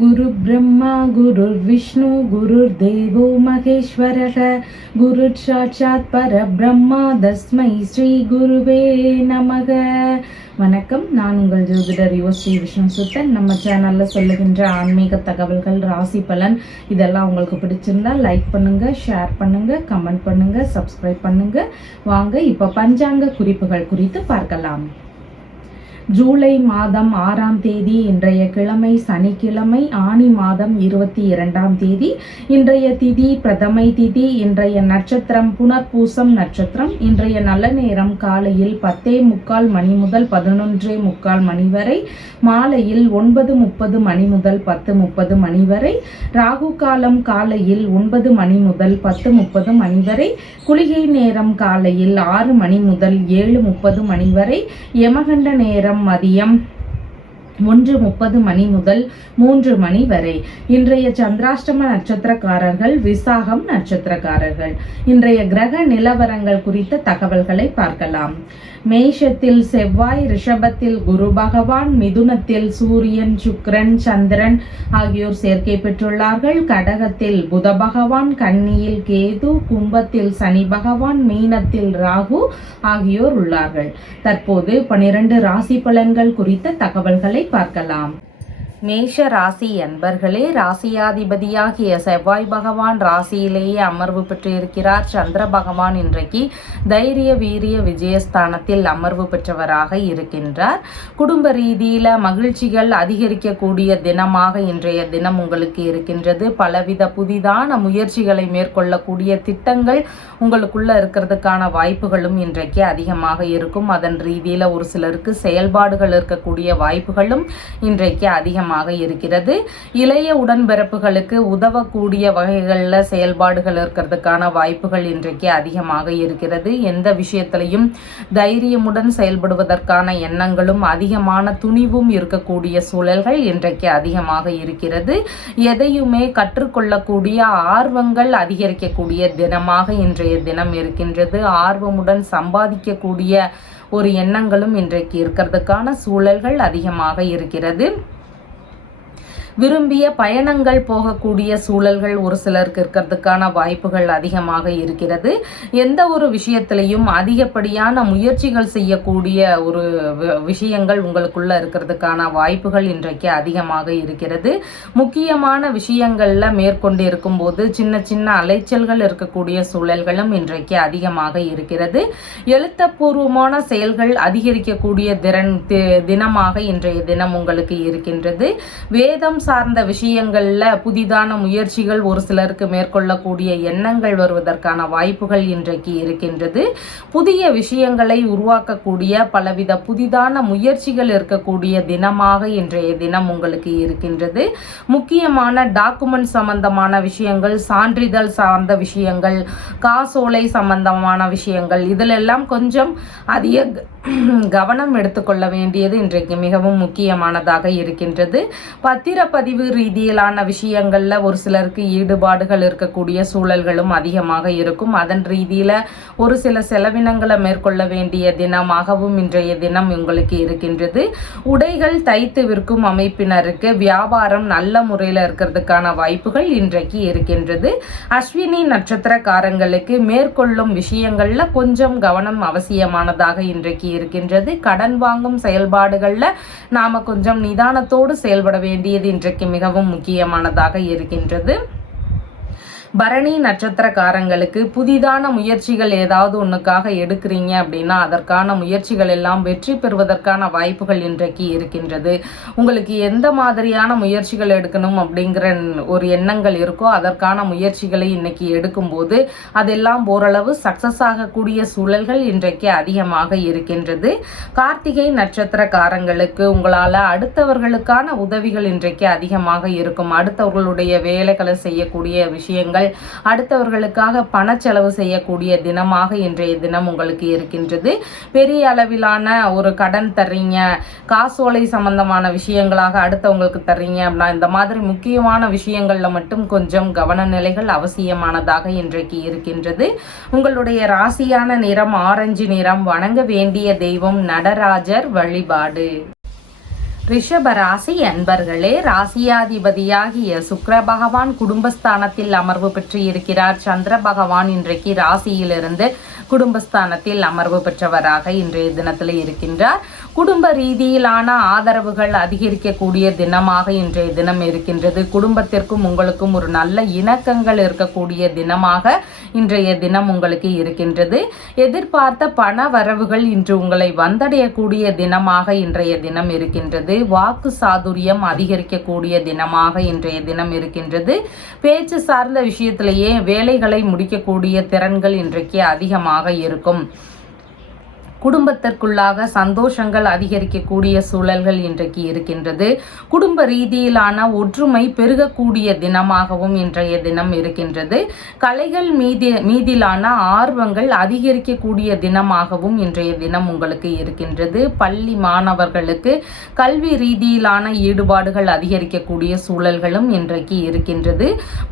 गुरु ब्रह्मा गुरुर्विष्णु गुरुर्देवो महेश्वरः गुरुः साक्षात् परब्रह्मा तस्मै ஸ்ரீ குருவே நமக. வணக்கம், நான் உங்கள் ஜோதிடர் ஸ்ரீ விஷ்ணு சுத்தன். நம்ம சேனலில் சொல்லுகின்ற ஆன்மீக தகவல்கள், ராசி பலன் இதெல்லாம் உங்களுக்கு பிடிச்சிருந்தா லைக் பண்ணுங்க, ஷேர் பண்ணுங்க, கமெண்ட் பண்ணுங்க, சப்ஸ்கிரைப் பண்ணுங்க. வாங்க இப்போ பஞ்சாங்க குறிப்புகள் குறித்து பார்க்கலாம். ஜூலை மாதம் 6ஆம் தேதி இன்றைய கிழமை சனிக்கிழமை, ஆனி மாதம் 22ஆம் தேதி. இன்றைய திதி பிரதமை திதி. இன்றைய நட்சத்திரம் புனர்பூசம் நட்சத்திரம். இன்றைய நல்ல நேரம் காலையில் 10:45 மணி முதல் 11:45 மணி வரை, மாலையில் 9:30 மணி முதல் 10:30 மணி வரை, ராகு காலம் காலையில் 9 மணி முதல் 10:30 மணி வரை, குளிகை நேரம் காலையில் 6 மணி முதல் 7:30 மணி வரை, யமகண்ட நேரம் மதியம் 1:30 மணி முதல் 3 மணி வரை. இன்றைய சந்திராஷ்டம நட்சத்திரக்காரர்கள் விசாகம் நட்சத்திரக்காரர்கள். இன்றைய கிரக நிலவரங்கள் குறித்த தகவல்களை பார்க்கலாம். மேஷத்தில் செவ்வாய், ரிஷபத்தில் குரு பகவான், மிதுனத்தில் சூரியன், சுக்கிரன், சந்திரன் ஆகியோர் சேர்க்கை பெற்றுள்ளார்கள். கடகத்தில் புத பகவான், கன்னியில் கேது, கும்பத்தில் சனி பகவான், மீனத்தில் ராகு ஆகியோர் உள்ளார்கள். தற்போது 12 ராசி பலன்கள் குறித்த தகவல்களை பார்க்கலாம். மேஷ ராசி அன்பர்களே, ராசியாதிபதியாகிய செவ்வாய் பகவான் ராசியிலேயே அமர்வு பெற்றிருக்கிறார். சந்திர பகவான் இன்றைக்கு தைரிய வீரிய விஜயஸ்தானத்தில் அமர்வு பெற்றவராக இருக்கின்றார். குடும்ப ரீதியில மகிழ்ச்சிகள் அதிகரிக்கக்கூடிய தினமாக இன்றைய தினம் உங்களுக்கு இருக்கின்றது. பலவித புதிதான முயற்சிகளை மேற்கொள்ளக்கூடிய திட்டங்கள் உங்களுக்குள்ள இருக்கிறதுக்கான வாய்ப்புகளும் இன்றைக்கு அதிகமாக இருக்கும். அதன் ரீதியில ஒரு சிலருக்கு செயல்பாடுகள் இருக்கக்கூடிய வாய்ப்புகளும் இன்றைக்கு அதிகமாக இருக்கிறது. இளைய உடன்பிறப்புகளுக்கு உதவக்கூடிய வகைகளில் செயல்பாடுகள் இருக்கிறதுக்கான வாய்ப்புகள் இன்றைக்கு அதிகமாக இருக்கிறது. எந்த விஷயத்திலையும் தைரியமுடன் செயல்படுவதற்கான எண்ணங்களும் அதிகமான துணிவும் இருக்கக்கூடிய சூழல்கள் இன்றைக்கு அதிகமாக இருக்கிறது. எதையுமே கற்றுக்கொள்ளக்கூடிய ஆர்வங்கள் அதிகரிக்கக்கூடிய தினமாக இன்றைய தினம் இருக்கின்றது. ஆர்வமுடன் சம்பாதிக்கக்கூடிய ஒரு எண்ணங்களும் இன்றைக்கு இருக்கிறதுக்கான சூழல்கள் அதிகமாக இருக்கிறது. விரும்பிய பயணங்கள் போகக்கூடிய சூழல்கள் ஒரு சிலருக்கு இருக்கிறதுக்கான வாய்ப்புகள் அதிகமாக இருக்கிறது. எந்த ஒரு விஷயத்திலையும் அதிகப்படியான முயற்சிகள் செய்யக்கூடிய ஒரு விஷயங்கள் உங்களுக்குள்ள இருக்கிறதுக்கான வாய்ப்புகள் இன்றைக்கு அதிகமாக இருக்கிறது. முக்கியமான விஷயங்கள்ல மேற்கொண்டு இருக்கும்போது சின்ன சின்ன அலைச்சல்கள் இருக்கக்கூடிய சூழல்களும் இன்றைக்கு அதிகமாக இருக்கிறது. எழுத்தப்பூர்வமான செயல்கள் அதிகரிக்கக்கூடிய தினமாக இன்றைய தினம் உங்களுக்கு இருக்கின்றது. வேதம் சார்ந்த விஷயங்கள்ல புதிதான முயற்சிகள் ஒரு சிலருக்கு மேற்கொள்ளக்கூடிய எண்ணங்கள் வருவதற்கான வாய்ப்புகள் இன்றைக்கு இருக்கின்றது. புதிய விஷயங்களை உருவாக்கக்கூடிய பலவித புதிதான முயற்சிகள் இருக்கக்கூடிய தினமாக இன்றைய தினம் உங்களுக்கு இருக்கின்றது. முக்கியமான டாக்குமெண்ட் சம்பந்தமான விஷயங்கள், சான்றிதழ் சார்ந்த விஷயங்கள், காசோலை சம்பந்தமான விஷயங்கள் இதிலெல்லாம் கொஞ்சம் அதிக கவனம் எடுத்துக்கொள்ள வேண்டியது இன்றைக்கு மிகவும் முக்கியமானதாக இருக்கின்றது. பத்திரப்பதிவு ரீதியிலான விஷயங்கள்ல ஒரு சிலருக்கு ஈடுபாடுகள் இருக்கக்கூடிய சூழல்களும் அதிகமாக இருக்கும். அதன் ரீதியில ஒரு சில செலவினங்களை மேற்கொள்ள வேண்டிய தினமாகவும் இன்றைய தினம் உங்களுக்கு இருக்கின்றது. உடைகள் தைத்து விற்கும் அமைப்பினருக்கு வியாபாரம் நல்ல முறையில் இருக்கிறதுக்கான வாய்ப்புகள் இன்றைக்கு இருக்கின்றது. அஸ்வினி நட்சத்திரக்காரங்களுக்கு மேற்கொள்ளும் விஷயங்கள்ல கொஞ்சம் கவனம் அவசியமானதாக இன்றைக்கு இருக்கின்றது. கடன் வாங்கும் செயல்பாடுகள்ல நாம கொஞ்சம் நிதானத்தோடு செயல்பட வேண்டியது இன்றைக்கு மிகவும் முக்கியமானதாக இருக்கின்றது. பரணி நட்சத்திரக்காரங்களுக்கு புதிதான முயற்சிகள் ஏதாவது ஒன்றுக்காக எடுக்கிறீங்க அப்படின்னா அதற்கான முயற்சிகள் எல்லாம் வெற்றி பெறுவதற்கான வாய்ப்புகள் இன்றைக்கு இருக்கின்றது. உங்களுக்கு எந்த மாதிரியான முயற்சிகள் எடுக்கணும் அப்படிங்கிற ஒரு எண்ணங்கள் இருக்கோ அதற்கான முயற்சிகளை இன்னைக்கு எடுக்கும்போது அதெல்லாம் ஓரளவு சக்சஸ் ஆகக்கூடிய சூழல்கள் இன்றைக்கு அதிகமாக இருக்கின்றது. கார்த்திகை நட்சத்திரக்காரங்களுக்கு உங்களால் அடுத்தவர்களுக்கான உதவிகள் இன்றைக்கு அதிகமாக இருக்கும். அடுத்தவர்களுடைய வேலைகளை செய்யக்கூடிய விஷயங்கள், அடுத்தவர்களுக்காக பண செலவு செய்யக்கூடிய தினமாக இன்றைய தினம் உங்களுக்கு இருக்கின்றது. பெரிய அளவிலான ஒரு கடன் தர்றீங்க, காசோலை சம்பந்தமான விஷயங்களாக அடுத்தவங்களுக்கு தர்றீங்க அப்படின்னா இந்த மாதிரி முக்கியமான விஷயங்கள்ல மட்டும் கொஞ்சம் கவன நிலைகள் அவசியமானதாக இன்றைக்கு இருக்கின்றது. உங்களுடைய ராசியான நிறம் ஆரஞ்சு நிறம். வணங்க வேண்டிய தெய்வம் நடராஜர் வழிபாடு. ரிஷப ராசி அன்பர்களே, ராசியாதிபதியாகிய சுக்கிர பகவான் குடும்பஸ்தானத்தில் அமர்வு பெற்று இருக்கிறார். சந்திர பகவான் இன்றைக்கு ராசியிலிருந்து குடும்பஸ்தானத்தில் அமர்வு பெற்றவராக இன்றைய தினத்தில் இருக்கின்றார். குடும்ப ரீதியிலான ஆதரவுகள் அதிகரிக்கக்கூடிய தினமாக இன்றைய தினம் இருக்கின்றது. குடும்பத்திற்கும் உங்களுக்கும் ஒரு நல்ல இணக்கங்கள் இருக்கக்கூடிய தினமாக இன்றைய தினம் உங்களுக்கு இருக்கின்றது. எதிர்பார்த்த பண வரவுகள் இன்று உங்களை வந்தடையக்கூடிய தினமாக இன்றைய தினம் இருக்கின்றது. வாக்கு சாதுரியம் அதிகரிக்கக்கூடிய தினமாக இன்றைய தினம் இருக்கின்றது. பேச்சு சார்ந்த விஷயத்திலேயே வேலைகளை முடிக்கக்கூடிய திறன்கள் இன்றைக்கு அதிகமாக இருக்கும். குடும்பத்திற்குள்ளாக சந்தோஷங்கள் அதிகரிக்கக்கூடிய சூழல்கள் இன்றைக்கு இருக்கின்றது. குடும்ப ரீதியிலான ஒற்றுமை பெருகக்கூடிய தினமாகவும் இன்றைய தினம் இருக்கின்றது. கலைகள் மீதிலான ஆர்வங்கள் அதிகரிக்கக்கூடிய தினமாகவும் இன்றைய தினம் உங்களுக்கு இருக்கின்றது. பள்ளி மாணவர்களுக்கு கல்வி ரீதியிலான ஈடுபாடுகள் அதிகரிக்கக்கூடிய சூழல்களும் இன்றைக்கு இருக்கின்றது.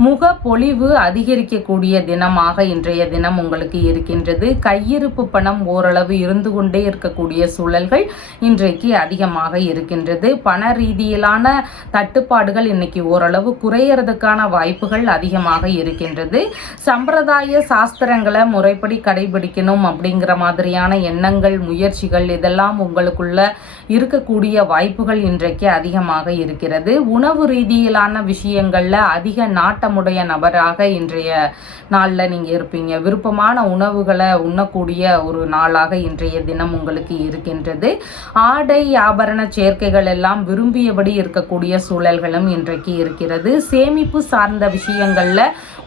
முக பொலிவு அதிகரிக்கக்கூடிய தினமாக இன்றைய தினம் உங்களுக்கு இருக்கின்றது. கையிருப்பு பணம் ஓரளவு இருந்து கொண்டே இருக்கக்கூடிய சூழல்கள் இன்றைக்கு அதிகமாக இருக்கின்றது. பண ரீதியிலான தட்டுப்பாடுகள் இன்னைக்கு ஓரளவு குறையறதுக்கான வாய்ப்புகள் அதிகமாக இருக்கின்றது. சம்பிரதாய சாஸ்திரங்களை முறைப்படி கடைபிடிக்கணும் அப்படிங்கிற மாதிரியான எண்ணங்கள், முயற்சிகள் இதெல்லாம் உங்களுக்குள்ள இருக்கக்கூடிய வாய்ப்புகள் இன்றைக்கு அதிகமாக இருக்கிறது. உணவு ரீதியிலான விஷயங்கள்ல அதிக நாட்டமுடைய நபராக இன்றைய நாளில் நீங்க இருப்பீங்க. விருப்பமான உணவுகளை உண்ணக்கூடிய ஒரு நாளாக இன்றைய தினம் உங்களுக்கு இருக்கின்றது. ஆடை ஆபரண சேர்க்கைகள் எல்லாம் விரும்பியபடி இருக்கக்கூடிய சூழல்களும் இன்றைக்கு இருக்கிறது. சேமிப்பு சார்ந்த விஷயங்கள்ல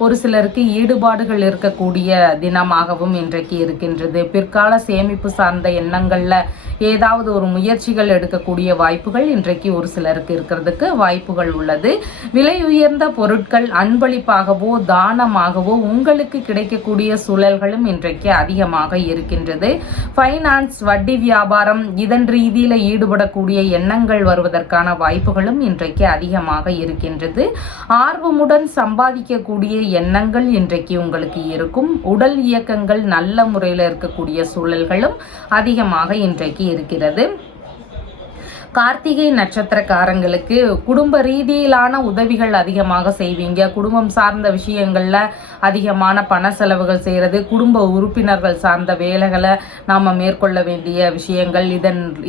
ஒரு சிலருக்கு ஈடுபாடுகள் இருக்கக்கூடிய தினமாகவும் இன்றைக்கு இருக்கின்றது. பிற்கால சேமிப்பு சார்ந்த எண்ணங்கள்ல ஏதாவது ஒரு முயற்சிகள் எடுக்கக்கூடிய வாய்ப்புகள் இன்றைக்கு ஒரு சிலருக்கு இருக்கிறதுக்கு வாய்ப்புகள் உள்ளது. விலை உயர்ந்த பொருட்கள் அன்பளிப்பாகவோ தானமாகவோ உங்களுக்கு கிடைக்கக்கூடிய சூழல்களும் இன்றைக்கு அதிகமாக இருக்கின்றது. ஃபைனான்ஸ், வட்டி வியாபாரம் இதன் ரீதியில ஈடுபடக்கூடிய எண்ணங்கள் வருவதற்கான வாய்ப்புகளும் இன்றைக்கு அதிகமாக இருக்கின்றது. ஆர்வமுடன் சம்பாதிக்கக்கூடிய எண்ணங்கள் இன்றைக்கு உங்களுக்கு இருக்கும். உடல் இயக்கங்கள் நல்ல முறையில் இருக்கக்கூடிய சூழல்களும் அதிகமாக இன்றைக்கு இருக்கிறது. கார்த்திகை நட்சத்திரக்காரங்களுக்கு குடும்ப ரீதியிலான உதவிகள் அதிகமாக செய்வீங்க. குடும்பம் சார்ந்த விஷயங்கள்ல அதிகமான பண செலவுகள் செய்கிறது. குடும்ப உறுப்பினர்கள் சார்ந்த வேலைகளை நாம் மேற்கொள்ள வேண்டிய விஷயங்கள்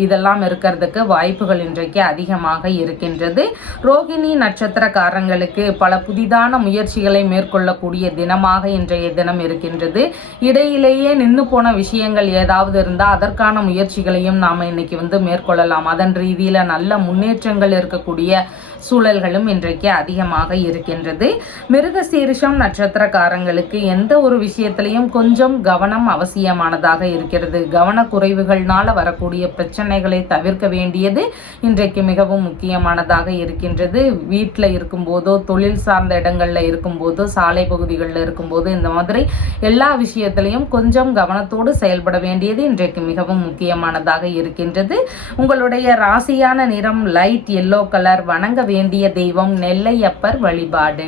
இதெல்லாம் இருக்கிறதுக்கு வாய்ப்புகள் இன்றைக்கு அதிகமாக இருக்கின்றது. ரோகிணி நட்சத்திரக்காரங்களுக்கு பல புதிதான முயற்சிகளை மேற்கொள்ளக்கூடிய தினமாக இன்றைய தினம் இருக்கின்றது. இடையிலேயே நின்று போன விஷயங்கள் ஏதாவது இருந்தால் அதற்கான முயற்சிகளையும் நாம் இன்னைக்கு மேற்கொள்ளலாம். அதன் ரீதியில நல்ல முன்னேற்றங்கள் இருக்கக்கூடிய சூழல்களும் இன்றைக்கு அதிகமாக இருக்கின்றது. மிருகசீரிஷம் நட்சத்திரக்காரங்களுக்கு எந்த ஒரு விஷயத்திலையும் கொஞ்சம் கவனம் அவசியமானதாக இருக்கிறது. கவனக்குறைவுகள்னால வரக்கூடிய பிரச்சனைகளை தவிர்க்க வேண்டியது இன்றைக்கு மிகவும் முக்கியமானதாக இருக்கின்றது. வீட்டில் இருக்கும்போதோ, தொழில் சார்ந்த இடங்கள்ல இருக்கும்போதோ, சாலை பகுதிகளில் இருக்கும்போது இந்த மாதிரி எல்லா விஷயத்திலையும் கொஞ்சம் கவனத்தோடு செயல்பட வேண்டியது இன்றைக்கு மிகவும் முக்கியமானதாக இருக்கின்றது. உங்களுடைய ராசியான நிறம் லைட் எல்லோ கலர். வணங்க வேண்டிய தெய்வம் நெல்லையப்பர் வழிபாடு.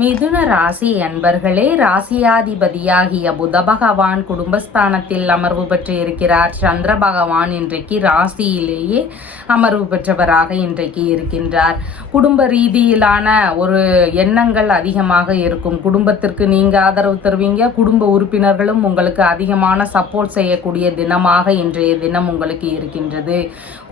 மிதுன ராசி அன்பர்களே, ராசியாதிபதியாகிய புத பகவான் குடும்பஸ்தானத்தில் அமர்வு பெற்று இருக்கிறார். சந்திர பகவான் இன்றைக்கு ராசியிலேயே அமர்வு பெற்றவராக இன்றைக்கு இருக்கின்றார். குடும்ப ரீதியிலான ஒரு எண்ணங்கள் அதிகமாக இருக்கும். குடும்பத்திற்கு நீங்க ஆதரவு தருவீங்க. குடும்ப உறுப்பினர்களும் உங்களுக்கு அதிகமான சப்போர்ட் செய்யக்கூடிய தினமாக இன்றைய தினம் உங்களுக்கு இருக்கின்றது.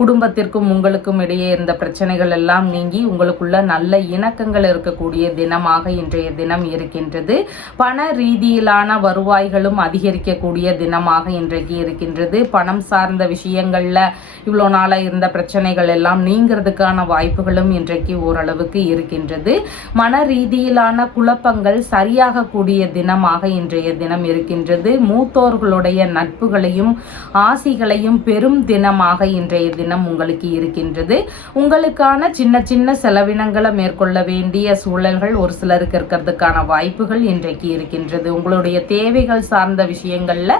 குடும்பத்திற்கும் உங்களுக்கும் இடையே இருந்த பிரச்சனைகள் எல்லாம் நீங்கி உங்களுக்குள்ள நல்ல இணக்கங்கள் இருக்கக்கூடிய தினமாக இன்றைய தினம் இருக்கின்றது. பண ரீதியிலான வருவாய்களும் அதிகரிக்கக்கூடிய தினமாக இன்றைக்கு இருக்கின்றது. பணம் சார்ந்த விஷயங்கள்ல இவ்வளோ நாளாக இருந்த பிரச்சனைகள் எல்லாம் நீங்கிறதுக்கான வாய்ப்புகளும் இன்றைக்கு ஓரளவுக்கு இருக்கின்றது. மன ரீதியிலான குழப்பங்கள் சரியாக கூடிய தினமாக இன்றைய தினம் இருக்கின்றது. மூத்தோர்களுடைய நட்புகளையும் ஆசிகளையும் பெரும் தினமாக இன்றைய தினம் உங்களுக்கு இருக்கின்றது. உங்களுக்கான சின்ன சின்ன செலவினங்களை மேற்கொள்ள வேண்டிய சூழல்கள் ஒரு சிலருக்கு இருக்கிறதுக்கான வாய்ப்புகள் இன்றைக்கு இருக்கின்றது. உங்களுடைய தேவைகள் சார்ந்த விஷயங்கள்ல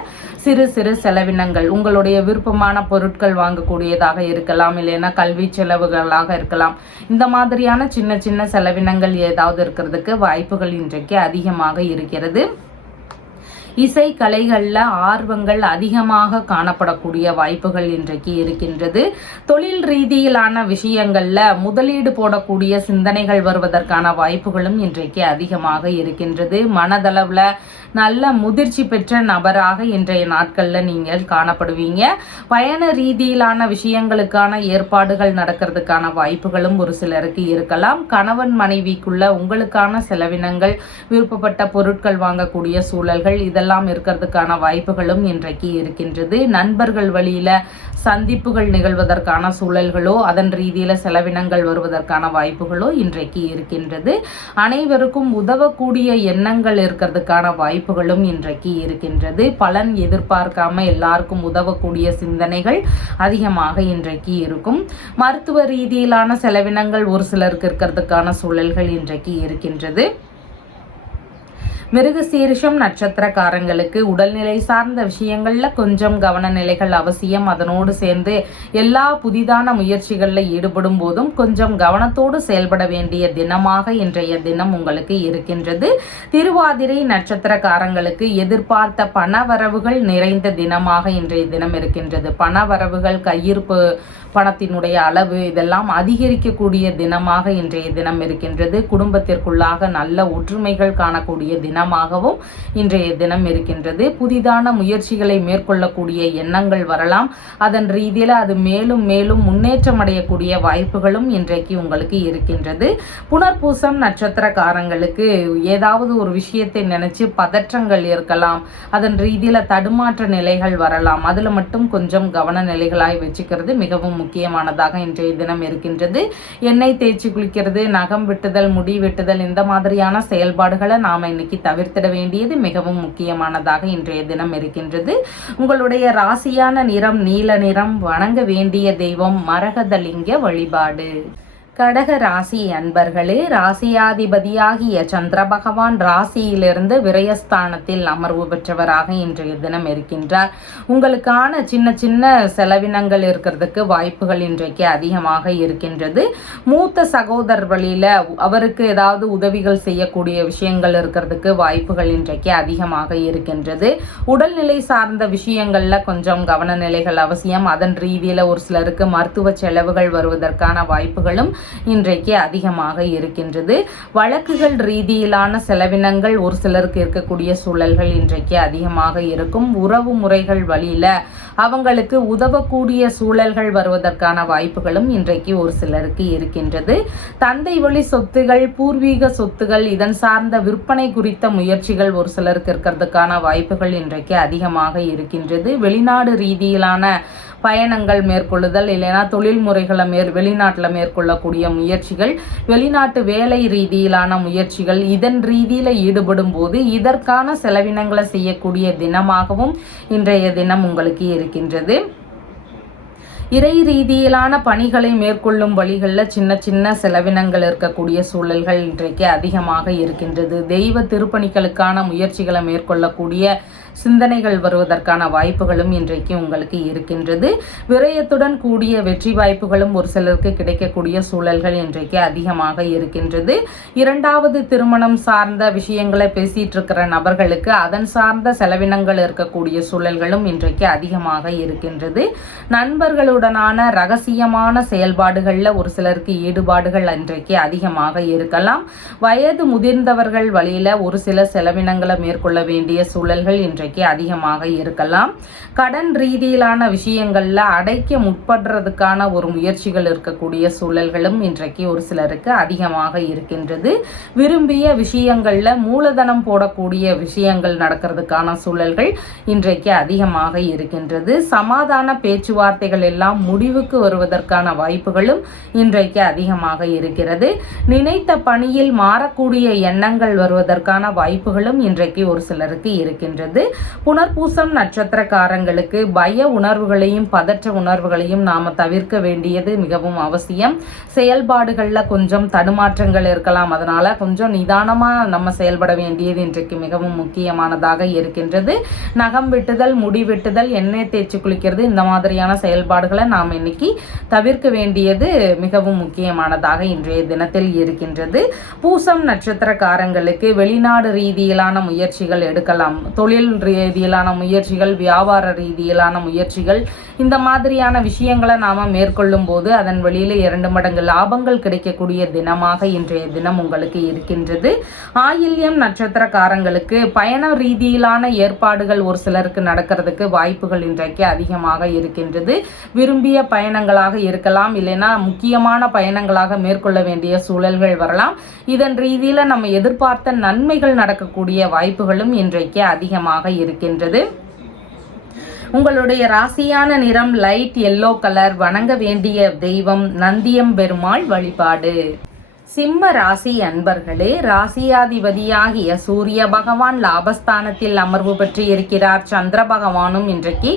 சிறு சிறு செலவினங்கள், உங்களுடைய விருப்பமான பொருட்கள் வாங்கக்கூடியதாக இருக்கலாம், இல்லைன்னா கல்வி செலவுகளாக இருக்கலாம். இந்த மாதிரியான சின்ன சின்ன செலவினங்கள் ஏதாவது இருக்கிறதுக்கு வாய்ப்புகள் இன்றைக்கு அதிகமாக இருக்கிறது. இசை கலைகளில் ஆர்வங்கள் அதிகமாக காணப்படக்கூடிய வாய்ப்புகள் இன்றைக்கு இருக்கின்றது. தொழில் ரீதியிலான விஷயங்களில் முதலீடு போடக்கூடிய சிந்தனைகள் வருவதற்கான வாய்ப்புகளும் இன்றைக்கு அதிகமாக இருக்கின்றது. மனதளவில் நல்ல முதிர்ச்சி பெற்ற நபராக இன்றைய நாட்களில் நீங்கள் காணப்படுவீங்க. பயண ரீதியிலான விஷயங்களுக்கான ஏற்பாடுகள் நடக்கிறதுக்கான வாய்ப்புகளும் ஒரு சிலருக்கு இருக்கலாம். கணவன் மனைவிக்குள்ள உங்களுக்கான செலவினங்கள், விருப்பப்பட்ட பொருட்கள் வாங்கக்கூடிய சூழல்கள் இதெல்லாம் இருக்கிறதுக்கான வாய்ப்புகளும் இன்றைக்கு இருக்கின்றது. நண்பர்கள் வழியில சந்திப்புகள் நிகழ்வதற்கான சூழல்களோ அதன் ரீதியில செலவினங்கள் வருவதற்கான வாய்ப்புகளோ இன்றைக்கு இருக்கின்றது. அனைவருக்கும் உதவக்கூடிய எண்ணங்கள் இருக்கிறதுக்கான வாய்ப்புகளும் இன்றைக்கு இருக்கின்றது. பலன் எதிர்பார்க்காம எல்லாருக்கும் உதவக்கூடிய சிந்தனைகள் அதிகமாக இன்றைக்கு இருக்கும். மருத்துவ ரீதியிலான செலவினங்கள் ஒரு சிலருக்கு இருக்கிறதுக்கான சூழல்கள் இன்றைக்கு இருக்கின்றது. மிருகசீரிஷம் நட்சத்திரக்காரங்களுக்கு உடல்நிலை சார்ந்த விஷயங்கள்ல கொஞ்சம் கவன நிலைகள் அவசியம். அதனோடு சேர்ந்து எல்லா புதிதான முயற்சிகளில் ஈடுபடும் போதும் கொஞ்சம் கவனத்தோடு செயல்பட வேண்டிய தினமாக இன்றைய தினம் உங்களுக்கு இருக்கின்றது. திருவாதிரை நட்சத்திரக்காரங்களுக்கு எதிர்பார்த்த பணவரவுகள் நிறைந்த தினமாக இன்றைய தினம் இருக்கின்றது. பணவரவுகள், கையிருப்பு பணத்தினுடைய அளவு இதெல்லாம் அதிகரிக்கக்கூடிய தினமாக இன்றைய தினம் இருக்கின்றது. குடும்பத்திற்குள்ளாக நல்ல ஒற்றுமைகள் காணக்கூடிய தினமாகவும் இன்றைய தினம் இருக்கின்றது. புதிதான முயற்சிகளை மேற்கொள்ளக்கூடிய எண்ணங்கள் வரலாம். அதன் ரீதியில் அது மேலும் மேலும் முன்னேற்றம் அடையக்கூடிய வாய்ப்புகளும் இன்றைக்கு உங்களுக்கு இருக்கின்றது. புனர்பூசம் நட்சத்திரக்காரங்களுக்கு ஏதாவது ஒரு விஷயத்தை நினைச்சு பதற்றங்கள் இருக்கலாம். அதன் ரீதியில் தடுமாற்ற நிலைகள் வரலாம். அதில் மட்டும் கொஞ்சம் கவன நிலைகளாய் வச்சுக்கிறது மிகவும் முக்கியமானதாக இன்றைய தினம் இருக்கின்றது. எண்ணெய் தேய்ச்சி குளிக்கிறது, நகம் வெட்டுதல், முடி வெட்டுதல் இந்த மாதிரியான செயல்பாடுகளை நாம இன்னைக்கு தவிர்த்திட வேண்டியது மிகவும் முக்கியமானதாக இன்றைய தினம் இருக்கின்றது. உங்களுடைய ராசியான நிறம் நீல நிறம். வணங்க வேண்டிய தெய்வம் மரகதலிங்க வழிபாடு. கடக ராசி அன்பர்களே, ராசியாதிபதியாகிய சந்திர பகவான் ராசியிலிருந்து விரயஸ்தானத்தில் அமர்வு பெற்றவராக இன்றைய தினம் இருக்கின்றார். உங்களுக்கான சின்ன சின்ன செலவினங்கள் இருக்கிறதுக்கு வாய்ப்புகள் இன்றைக்கு அதிகமாக இருக்கின்றது. மூத்த சகோதரர் வழியில அவருக்கு ஏதாவது உதவிகள் செய்யக்கூடிய விஷயங்கள் இருக்கிறதுக்கு வாய்ப்புகள் இன்றைக்கு அதிகமாக இருக்கின்றது. உடல்நிலை சார்ந்த விஷயங்கள்ல கொஞ்சம் கவன நிலைகள் அவசியம். அதன் ரீதியில ஒரு சிலருக்கு மருத்துவ செலவுகள் வருவதற்கான வாய்ப்புகளும் இன்றைக்கு அதிகமாக இருக்கின்றது. வழக்குகள் ரீதியிலான செலவினங்கள் ஒரு சிலருக்கு இருக்கக்கூடிய சூழல்கள் இன்றைக்கு அதிகமாக இருக்கும். உறவு முறைகள் வழியில அவங்களுக்கு உதவக்கூடிய சூழல்கள் வருவதற்கான வாய்ப்புகளும் இன்றைக்கு ஒரு சிலருக்கு இருக்கின்றது. தந்தை வழி சொத்துகள், பூர்வீக சொத்துகள் இதன் சார்ந்த விற்பனை குறித்த முயற்சிகள் ஒரு சிலருக்கு இருக்கிறதுக்கான வாய்ப்புகள் இன்றைக்கு அதிகமாக இருக்கின்றது. வெளிநாடு ரீதியிலான பயணங்கள் மேற்கொள்ளுதல், இல்லைனா தொழில் முறைகளை வெளிநாட்டில் மேற்கொள்ளக்கூடிய முயற்சிகள், வெளிநாட்டு வேலை ரீதியிலான முயற்சிகள் இதன் ரீதியில் ஈடுபடும் போது இதற்கான செலவினங்களை செய்யக்கூடிய தினமாகவும் இன்றைய தினம் உங்களுக்கு இருக்கின்றது. இறை ரீதியிலான பணிகளை மேற்கொள்ளும் வழிகளில் சின்ன சின்ன செலவினங்கள் இருக்கக்கூடிய சூழல்கள் இன்றைக்கு அதிகமாக இருக்கின்றது. தெய்வ திருப்பணிகளுக்கான முயற்சிகளை மேற்கொள்ளக்கூடிய சிந்தனைகள் வருவதற்கான வாய்ப்புகளும் இன்றைக்கு உங்களுக்கு இருக்கின்றது. விரயத்துடன் கூடிய வெற்றி வாய்ப்புகளும் ஒரு சிலருக்கு கிடைக்கக்கூடிய சூழல்கள் இன்றைக்கு அதிகமாக இருக்கின்றது. இரண்டாவது திருமணம் சார்ந்த விஷயங்களை பேசிட்டு இருக்கிற நபர்களுக்கு அதன் சார்ந்த செலவினங்கள் இருக்கக்கூடிய சூழல்களும் இன்றைக்கு அதிகமாக இருக்கின்றது. நண்பர்களுடனான ரகசியமான செயல்பாடுகளில் ஒரு சிலருக்கு ஈடுபாடுகள் இன்றைக்கு அதிகமாக இருக்கலாம். வயது முதிர்ந்தவர்கள் வழியில ஒரு சில செலவினங்களை மேற்கொள்ள வேண்டிய சூழல்கள் இன்றைக்கு அதிகமாக இருக்கலாம். கடன் ரீதியிலான விஷயங்கள்ல அடைக்க முற்படுறதுக்கான ஒரு முயற்சிகள் இருக்கக்கூடிய சூழல்களும் இன்றைக்கு ஒரு சிலருக்கு அதிகமாக இருக்கின்றது. விரும்பிய விஷயங்கள்ல மூலதனம் போடக்கூடிய விஷயங்கள் நடக்கிறதுக்கான சூழல்கள் இன்றைக்கு அதிகமாக இருக்கின்றது. சமாதான பேச்சுவார்த்தைகள் எல்லாம் முடிவுக்கு வருவதற்கான வாய்ப்புகளும் இன்றைக்கு அதிகமாக இருக்கிறது. நினைத்த பணியில் மாறக்கூடிய எண்ணங்கள் வருவதற்கான வாய்ப்புகளும் இன்றைக்கு ஒரு சிலருக்கு இருக்கின்றது. புனர்பூசம் நட்சத்திரக்காரங்களுக்கு பய உணர்வுகளையும் பதற்ற உணர்வுகளையும் நாம தவிர்க்க வேண்டியது மிகவும் அவசியம். செயல்பாடுகளில் கொஞ்சம் தடுமாற்றங்கள் இருக்கலாம். அதனால கொஞ்சம் நிதானமா நம்ம செயல்பட வேண்டியது இன்றைக்கு மிகவும் முக்கியமானதாக இருக்கின்றது. நகம் வெட்டுதல், முடி வெட்டுதல், எண்ணெய் தேய்ச்சி குளிக்கிறது இந்த மாதிரியான செயல்பாடுகளை நாம் இன்னைக்கு தவிர்க்க வேண்டியது மிகவும் முக்கியமானதாக இன்றைய தினத்தில் இருக்கின்றது. பூசம் நட்சத்திரக்காரங்களுக்கு வெளிநாடு ரீதியிலான முயற்சிகள் எடுக்கலாம். தொழில் ரீதியிலான முயற்சிகள், வியாபார ரீதியிலான முயற்சிகள், இந்த மாதிரியான விஷயங்களை நாம் மேற்கொள்ளும் போது அதன் வழியில் 2 மடங்கு லாபங்கள் கிடைக்கக்கூடிய தினமாக இன்றைய தினம் உங்களுக்கு இருக்கின்றது. ஆயில்யம் நட்சத்திரக்காரங்களுக்கு பயண ரீதியிலான ஏற்பாடுகள் ஒரு சிலருக்கு நடக்கிறதுக்கு வாய்ப்புகள் இன்றைக்கு அதிகமாக இருக்கின்றது. விரும்பிய பயணங்களாக இருக்கலாம், இல்லைன்னா முக்கியமான பயணங்களாக மேற்கொள்ள வேண்டிய சூழல்கள் வரலாம். இதன் ரீதியில் நம்ம எதிர்பார்த்த நன்மைகள் நடக்கக்கூடிய வாய்ப்புகளும் இன்றைக்கு அதிகமாக இருக்கின்றது. உங்களுடைய ராசியான நிறம் லைட் எல்லோ கலர். வணங்க வேண்டிய தெய்வம் நந்தியம் பெருமாள் வழிபாடு. சிம்ம ராசி அன்பர்களே, ராசியாதிபதியாகிய சூரிய பகவான் லாபஸ்தானத்தில் அமர்வு பெற்று இருக்கிறார். சந்திர பகவானும் இன்றைக்கு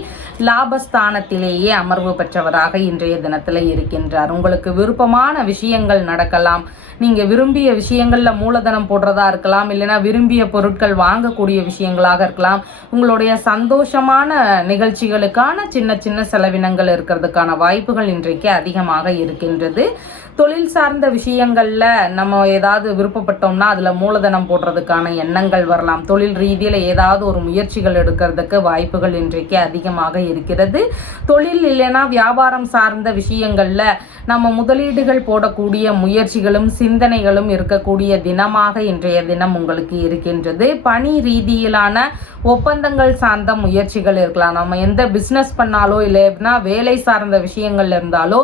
லாபஸ்தானத்திலேயே அமர்வு பெற்றவராக இன்றைய தினத்தில் இருக்கின்றார். உங்களுக்கு விருப்பமான விஷயங்கள் நடக்கலாம். நீங்கள் விரும்பிய விஷயங்களில் மூலதனம் போடுறதா இருக்கலாம், இல்லைன்னா விரும்பிய பொருட்கள் வாங்கக்கூடிய விஷயங்களாக இருக்கலாம். உங்களுடைய சந்தோஷமான நிகழ்ச்சிகளுக்கான சின்ன சின்ன செலவினங்கள் இருக்கிறதுக்கான வாய்ப்புகள் இன்றைக்கு அதிகமாக இருக்கின்றது. தொழில் சார்ந்த விஷயங்களில் நம்ம ஏதாவது விருப்பப்பட்டோம்னா அதில் மூலதனம் போடுறதுக்கான எண்ணங்கள் வரலாம். தொழில் ரீதியில் ஏதாவது ஒரு முயற்சிகள் எடுக்கிறதுக்கு வாய்ப்புகள் இன்றைக்கு அதிகமாக இருக்கிறது. தொழில் இல்லைன்னா வியாபாரம் சார்ந்த விஷயங்களில் நம்ம முதலீடுகள் போடக்கூடிய முயற்சிகளும் சிந்தனைகளும் இருக்கக்கூடிய தினமாக இன்றைய தினம் உங்களுக்கு இருக்கின்றது. பணி ரீதியிலான ஒப்பந்தங்கள் சார்ந்த முயற்சிகள் இருக்கலாம். நம்ம எந்த பிஸ்னஸ் பண்ணாலோ இல்லைன்னா வேலை சார்ந்த விஷயங்கள் இருந்தாலோ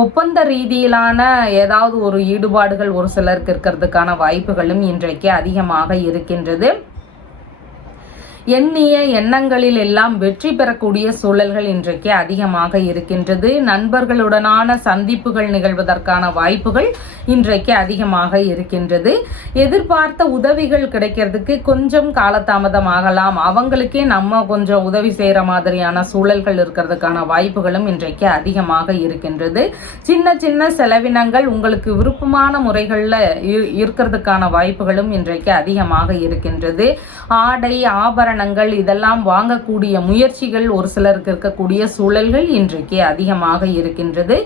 ஒப்பந்த ரீதியிலான ஏதாவது ஒரு ஈடுபாடுகள் ஒரு சிலருக்கு இருக்கிறதுக்கான வாய்ப்புகளும் இன்றைக்கு அதிகமாக இருக்கின்றது. எண்ணிய எண்ணங்களில் எல்லாம் வெற்றி பெறக்கூடிய சூழல்கள் இன்றைக்கு அதிகமாக இருக்கின்றது. நண்பர்களுடனான சந்திப்புகள் நிகழ்வதற்கான வாய்ப்புகள் இன்றைக்கு அதிகமாக இருக்கின்றது. எதிர்பார்த்த உதவிகள் கிடைக்கிறதுக்கு கொஞ்சம் காலதாமதமாகலாம். அவங்களுக்கே நம்ம கொஞ்சம் உதவி செய்கிற மாதிரியான சூழல்கள் இருக்கிறதுக்கான வாய்ப்புகளும் இன்றைக்கு அதிகமாக இருக்கின்றது. சின்ன சின்ன செலவினங்கள் உங்களுக்கு விருப்பமான முறைகளில் இருக்கிறதுக்கான வாய்ப்புகளும் இன்றைக்கு அதிகமாக இருக்கின்றது. ஆடை ஆபரணங்கள் இதெல்லாம் வாங்கக்கூடிய முயற்சிகள் ஒரு சிலருக்கு இருக்கக்கூடிய சூழல்கள் இன்றைக்கு அதிகமாக இருக்கின்றது.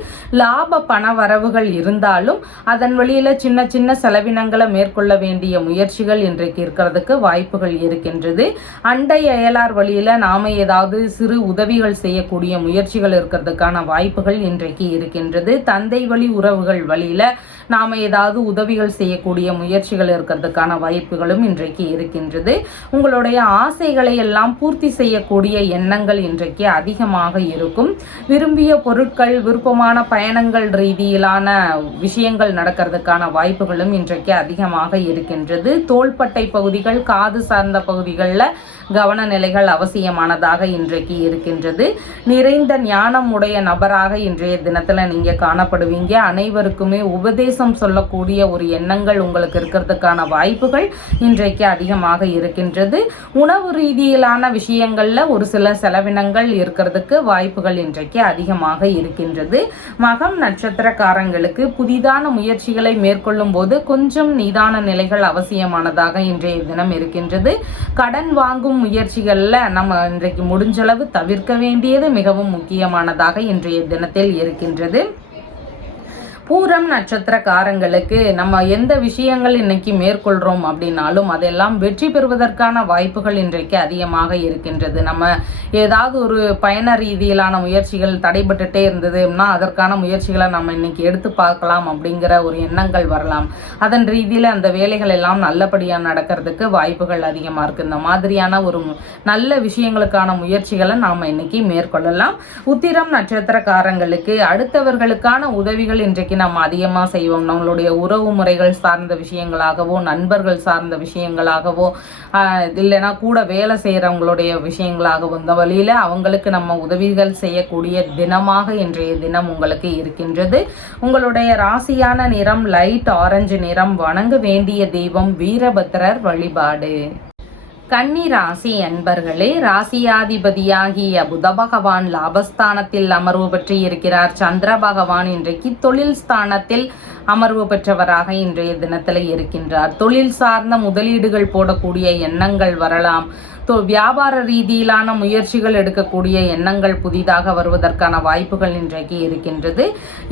லாப பண வரவுகள் இருந்தாலும் அதன் வழியில சின்ன சின்ன செலவினங்களை மேற்கொள்ள வேண்டிய முயற்சிகள் இன்றைக்கு இருக்கிறதுக்கு வாய்ப்புகள் இருக்கின்றது. அண்டை அயலார் வழியில நாம ஏதாவது சிறு உதவிகள் செய்யக்கூடிய முயற்சிகள் இருக்கிறதுக்கான வாய்ப்புகள் இன்றைக்கு இருக்கின்றது. தந்தை வழி உறவுகள் வழியில நாம ஏதாவது உதவிகள் செய்யக்கூடிய முயற்சிகள் இருக்கிறதுக்கான வாய்ப்புகளும் இன்றைக்கு இருக்கின்றது. உங்களுடைய ஆசைகளை எல்லாம் பூர்த்தி செய்யக்கூடிய எண்ணங்கள் இன்றைக்கு அதிகமாக இருக்கும். விரும்பிய பொருட்கள், விருப்பமான பயணங்கள் ரீதியிலான விஷயங்கள் நடக்கிறதுக்கான வாய்ப்புகளும் இன்றைக்கு அதிகமாக இருக்கின்றது. தோள்பட்டை பகுதிகள், காது சார்ந்த பகுதிகளில் கவன நிலைகள் அவசியமானதாக இன்றைக்கு இருக்கின்றது. நிறைந்த ஞானம் உடைய நபராக இன்றைய தினத்துல நீங்க காணப்படுவீங்க. அனைவருக்குமே உபதேசம் சொல்லக்கூடிய ஒரு எண்ணங்கள் உங்களுக்கு இருக்கிறதுக்கான வாய்ப்புகள் இன்றைக்கு அதிகமாக இருக்கின்றது. உணவு ரீதியிலான விஷயங்கள்ல ஒரு சில செலவினங்கள் இருக்கிறதுக்கு வாய்ப்புகள் இன்றைக்கு அதிகமாக இருக்கின்றது. மகம் நட்சத்திரக்காரங்களுக்கு புதிதான முயற்சிகளை மேற்கொள்ளும் போது கொஞ்சம் நிதான நிலைகள் அவசியமானதாக இன்றைய தினம் இருக்கின்றது. கடன் வாங்கும் முயற்சிகள்ல நம்ம இன்றைக்கு முடிஞ்சளவு தவிர்க்க வேண்டியது மிகவும் முக்கியமானதாக இன்றைய தினத்தில் இருக்கின்றது. பூரம் நட்சத்திரக்காரங்களுக்கு நம்ம எந்த விஷயங்கள் இன்னைக்கு மேற்கொள்கிறோம் அப்படின்னாலும் அதெல்லாம் வெற்றி பெறுவதற்கான வாய்ப்புகள் இன்றைக்கு அதிகமாக இருக்கின்றது. நம்ம ஏதாவது ஒரு பயண ரீதியிலான முயற்சிகள் தடைபட்டுட்டே இருந்ததுன்னா அதற்கான முயற்சிகளை நம்ம இன்னைக்கு எடுத்து பார்க்கலாம் அப்படிங்கிற ஒரு எண்ணங்கள் வரலாம். அதன் ரீதியில் அந்த வேலைகள் எல்லாம் நல்லபடியாக நடக்கிறதுக்கு வாய்ப்புகள் அதிகமாக இருக்குது. இந்த மாதிரியான ஒரு நல்ல விஷயங்களுக்கான முயற்சிகளை நாம் இன்னைக்கு மேற்கொள்ளலாம். உத்திரம் நட்சத்திரக்காரங்களுக்கு அடுத்தவர்களுக்கான உதவிகள் இன்றைக்கு நம்ம அதிகமாக செய்வோம். நம்மளுடைய உறவு முறைகள் சார்ந்த விஷயங்களாகவோ, நண்பர்கள் சார்ந்த விஷயங்களாகவோ, இல்லைன்னா கூட வேலை செய்கிறவங்களுடைய விஷயங்களாகவோ, இந்த வழியில் அவங்களுக்கு நம்ம உதவிகள் செய்யக்கூடிய தினமாக இன்றைய தினம் உங்களுக்கு இருக்கின்றது. உங்களுடைய ராசியான நிறம் லைட் ஆரஞ்சு நிறம். வணங்க வேண்டிய தெய்வம் வீரபத்ரர் வழிபாடு. கன்னி ராசி அன்பர்களே, ராசியாதிபதியாகிய புத பகவான் லாபஸ்தானத்தில் அமர்வு பெற்று இருக்கிறார். சந்திர பகவான் இன்றைக்கு தொழில் ஸ்தானத்தில் அமர்வு பெற்றவராக இன்றைய தினத்தில் இருக்கின்றார். தொழில் சார்ந்த முதலீடுகள் போடக்கூடிய எண்ணங்கள் வரலாம். வியாபார ரீதியிலான முயற்சிகள் எடுக்கக்கூடிய எண்ணங்கள் புதிதாக வருவதற்கான வாய்ப்புகள் இன்றைக்கு இருக்கின்றது.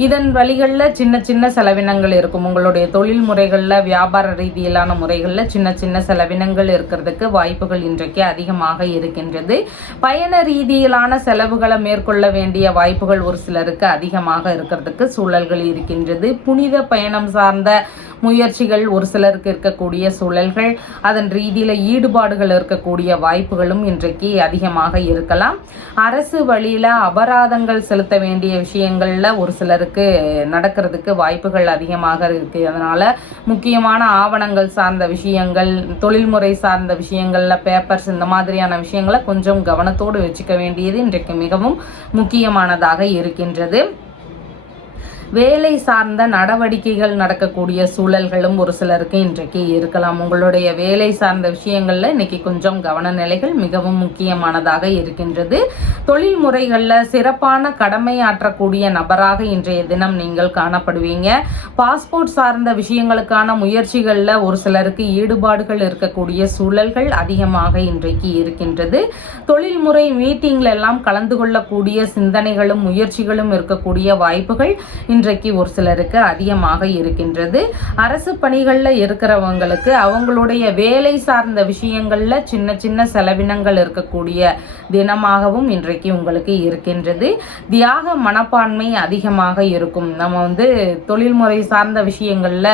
இதன் வழிகளில் சின்ன சின்ன செலவினங்கள் இருக்கும். உங்களுடைய தொழில் முறைகளில் வியாபார ரீதியிலான முறைகளில் சின்ன சின்ன செலவினங்கள் இருக்கிறதுக்கு வாய்ப்புகள் இன்றைக்கு அதிகமாக இருக்கின்றது. பயண ரீதியிலான செலவுகளை மேற்கொள்ள வேண்டிய வாய்ப்புகள் ஒரு சிலருக்கு அதிகமாக இருக்கிறதுக்கு சூழல்கள் இருக்கின்றது. புனித பயணம் சார்ந்த முயற்சிகள் ஒரு சிலருக்கு இருக்கக்கூடிய சூழல்கள், அதன் ரீதியில் ஈடுபாடுகள் இருக்கக்கூடிய வாய்ப்புகளும் இன்றைக்கு அதிகமாக இருக்கலாம். அரசு வழியில் அபராதங்கள் செலுத்த வேண்டிய விஷயங்களில் ஒரு சிலருக்கு நடக்கிறதுக்கு வாய்ப்புகள் அதிகமாக இருக்குது. அதனால் முக்கியமான ஆவணங்கள் சார்ந்த விஷயங்கள், தொழில்முறை சார்ந்த விஷயங்களில் பேப்பர்ஸ் இந்த மாதிரியான விஷயங்களை கொஞ்சம் கவனத்தோடு வச்சுக்க வேண்டியது இன்றைக்கு மிகவும் முக்கியமானதாக இருக்கின்றது. வேலை சார்ந்த நடவடிக்கைகள் நடக்கக்கூடிய சூழல்களும் ஒரு சிலருக்கு இன்றைக்கு இருக்கலாம். உங்களுடைய வேலை சார்ந்த விஷயங்கள்ல இன்னைக்கு கொஞ்சம் கவன நிலைகள் மிகவும் முக்கியமானதாக இருக்கின்றது. தொழில் முறைகளில் சிறப்பான கடமை ஆற்றக்கூடிய நபராக இன்றைய தினம் நீங்கள் காணப்படுவீங்க. பாஸ்போர்ட் சார்ந்த விஷயங்களுக்கான முயற்சிகளில் ஒரு சிலருக்கு ஈடுபாடுகள் இருக்கக்கூடிய சூழல்கள் அதிகமாக இன்றைக்கு இருக்கின்றது. தொழில்முறை மீட்டிங்ல எல்லாம் கலந்து கொள்ளக்கூடிய சிந்தனைகளும் முயற்சிகளும் இருக்கக்கூடிய வாய்ப்புகள் இன்றைக்கு ஒரு சிலருக்கு அதிகமாக இருக்கின்றது. அரசு பணிகளில் இருக்கிறவங்களுக்கு அவங்களுடைய வேலை சார்ந்த விஷயங்கள்ல சின்ன சின்ன செலவினங்கள் இருக்கக்கூடிய தினமாகவும் இன்றைக்கு உங்களுக்கு இருக்கின்றது. தியாக மனப்பான்மை அதிகமாக இருக்கும். நம்ம தொழில்முறை சார்ந்த விஷயங்கள்ல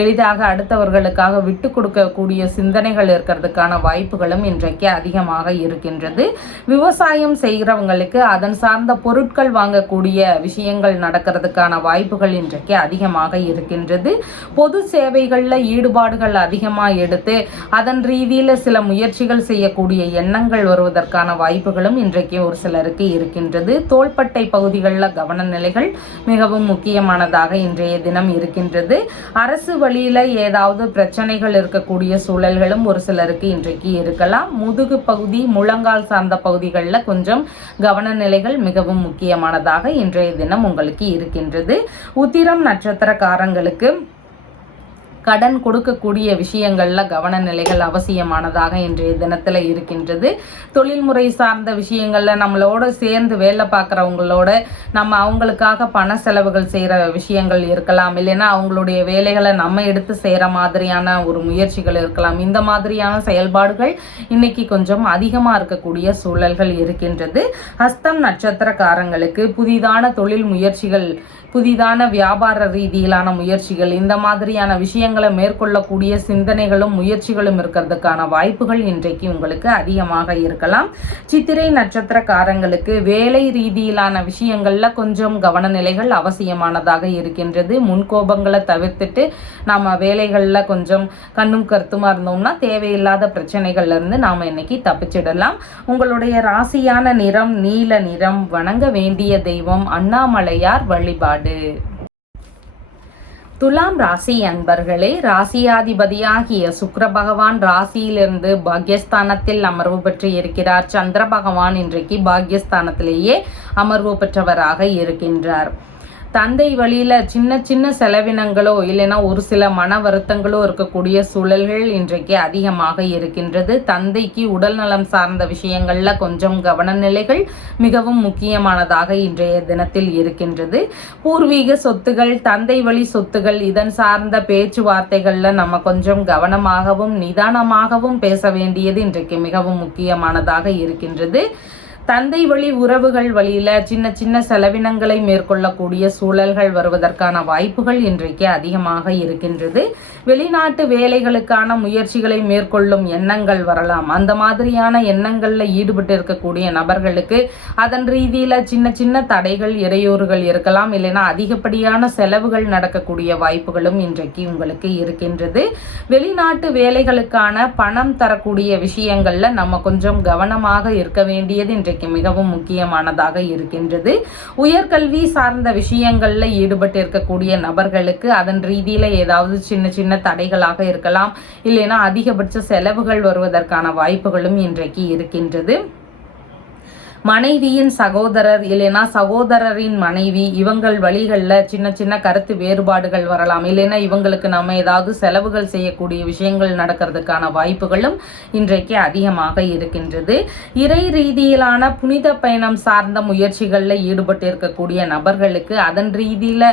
எளிதாக அடுத்தவர்களுக்காக விட்டு கொடுக்கக்கூடிய சிந்தனைகள் இருக்கிறதுக்கான வாய்ப்புகளும் இன்றைக்கு அதிகமாக இருக்கின்றது. விவசாயம் செய்கிறவங்களுக்கு அதன் சார்ந்த பொருட்கள் வாங்கக்கூடிய விஷயங்கள் நடக்கிறதுக்கான வாய்ப்புகள் இன்றைக்கு அதிகமாக இருக்கின்றது. பொது சேவைகளில் ஈடுபாடுகள் அதிகமாக எடுத்து அதன் ரீதியில் சில முயற்சிகள் செய்யக்கூடிய எண்ணங்கள் வருவதற்கான வாய்ப்புகளும் இன்றைக்கு ஒரு சிலருக்கு இருக்கின்றது. தோள்பட்டை பகுதிகளில் கவன நிலைகள் மிகவும் முக்கியமானதாக இன்றைய தினம் இருக்கின்றது. அரசு வழியில் ஏதாவது பிரச்சனைகள் இருக்கக்கூடிய சூழல்களும் ஒரு சிலருக்கு இன்றைக்கு இருக்கலாம். முதுகு பகுதி, முழங்கால் சார்ந்த பகுதிகளில் கொஞ்சம் கவன நிலைகள் மிகவும் முக்கியமானதாக இன்றைய தினம் உங்களுக்கு இருக்கின்றது. உத்திரம் நட்சத்திரக்காரங்களுக்கு கடன் கொடுக்கக்கூடிய விஷயங்கள்ல கவன நிலைகள் அவசியமானதாக இன்றைய தினத்துல இருக்கின்றது. தொழில்முறை சார்ந்த விஷயங்கள்ல நம்மளோட சேர்ந்து வேலை பார்க்குறவங்களோட நம்ம அவங்களுக்காக பண செலவுகள் செய்கிற விஷயங்கள் இருக்கலாம். இல்லைன்னா அவங்களுடைய வேலைகளை நம்ம எடுத்து செய்கிற மாதிரியான ஒரு முயற்சிகள் இருக்கலாம். இந்த மாதிரியான செயல்பாடுகள் இன்னைக்கு கொஞ்சம் அதிகமாக இருக்கக்கூடிய சூழல்கள் இருக்கின்றது. ஹஸ்தம் நட்சத்திரக்காரங்களுக்கு புதிதான தொழில் முயற்சிகள், புதிதான வியாபார ரீதியிலான முயற்சிகள், இந்த மாதிரியான விஷயங்களை மேற்கொள்ளக்கூடிய சிந்தனைகளும் முயற்சிகளும் இருக்கிறதுக்கான வாய்ப்புகள் இன்றைக்கு உங்களுக்கு அதிகமாக இருக்கலாம். சித்திரை நட்சத்திரக்காரங்களுக்கு வேலை ரீதியிலான விஷயங்கள்ல கொஞ்சம் கவனநிலைகள் அவசியமானதாக இருக்கின்றது. முன்கோபங்களை தவிர்த்துட்டு நாம வேலைகள்ல கொஞ்சம் கண்ணும் கருத்துமா இருந்தோம்னா தேவையில்லாத பிரச்சனைகள்ல இருந்து நாம இன்னைக்கு தப்பிச்சிடலாம். உங்களுடைய ராசியான நிறம் நீல நிறம். வணங்க வேண்டிய தெய்வம் அண்ணாமலையார் வழிபாடு. துலாம் ராசி அன்பர்களே, ராசியாதிபதியாகிய சுக்கிர பகவான் ராசியிலிருந்து பாக்யஸ்தானத்தில் அமர்வு பெற்று இருக்கிறார். சந்திர பகவான் இன்றைக்கு பாக்யஸ்தானத்திலேயே அமர்வு பெற்றவராக இருக்கின்றார். தந்தை வழியில சின்ன சின்ன செலவினங்களோ இல்லைன்னா ஒரு சில மன வருத்தங்களோ இருக்கக்கூடிய சூழல்கள் இன்றைக்கு அதிகமாக இருக்கின்றது. தந்தைக்கு உடல் நலம் சார்ந்த விஷயங்கள்ல கொஞ்சம் கவனநிலைகள் மிகவும் முக்கியமானதாக இன்றைய தினத்தில் இருக்கின்றது. பூர்வீக சொத்துகள், தந்தை வழி சொத்துகள், இதன் சார்ந்த பேச்சுவார்த்தைகள்ல நம்ம கொஞ்சம் கவனமாகவும் நிதானமாகவும் பேச வேண்டியது இன்றைக்கு மிகவும் முக்கியமானதாக இருக்கின்றது. தந்தை வழி உறவுகள் வழியில சின்ன சின்ன செலவினங்களை மேற்கொள்ளக்கூடிய சூழல்கள் வருவதற்கான வாய்ப்புகள் இன்றைக்கு அதிகமாக இருக்கின்றது. வெளிநாட்டு வேலைகளுக்கான முயற்சிகளை மேற்கொள்ளும் எண்ணங்கள் வரலாம். அந்த மாதிரியான எண்ணங்கள்ல ஈடுபட்டு இருக்கக்கூடிய நபர்களுக்கு அதன் ரீதியில சின்ன சின்ன தடைகள், இடையூறுகள் இருக்கலாம். இல்லைன்னா அதிகப்படியான செலவுகள் நடக்கக்கூடிய வாய்ப்புகளும் இன்றைக்கு உங்களுக்கு இருக்கின்றது. வெளிநாட்டு வேலைகளுக்கான பணம் தரக்கூடிய விஷயங்கள்ல நம்ம கொஞ்சம் கவனமாக இருக்க வேண்டியது இன்றைக்கு மிகவும் முக்கியமானதாக இருக்கின்றது. உயர்கல்வி சார்ந்த விஷயங்கள்ல ஈடுபட்டு இருக்கக்கூடிய நபர்களுக்கு அதன் ரீதியில ஏதாவது சின்ன சின்ன தடைகளாக இருக்கலாம். இல்லைன்னா அதிகபட்ச செலவுகள் வருவதற்கான வாய்ப்புகளும் இன்றைக்கு இருக்கின்றது. மனைவியின் சகோதரர் இல்லைன்னா சகோதரரின் மனைவி இவங்கள் வழிகளில் சின்ன சின்ன கருத்து வேறுபாடுகள் வரலாம். இல்லைன்னா இவங்களுக்கு நம்ம ஏதாவது செலவுகள் செய்யக்கூடிய விஷயங்கள் நடக்கிறதுக்கான வாய்ப்புகளும் இன்றைக்கு அதிகமாக இருக்கின்றது. இறை ரீதியிலான புனித பயணம் சார்ந்த முயற்சிகளில் ஈடுபட்டு இருக்கக்கூடிய நபர்களுக்கு அதன் ரீதியில்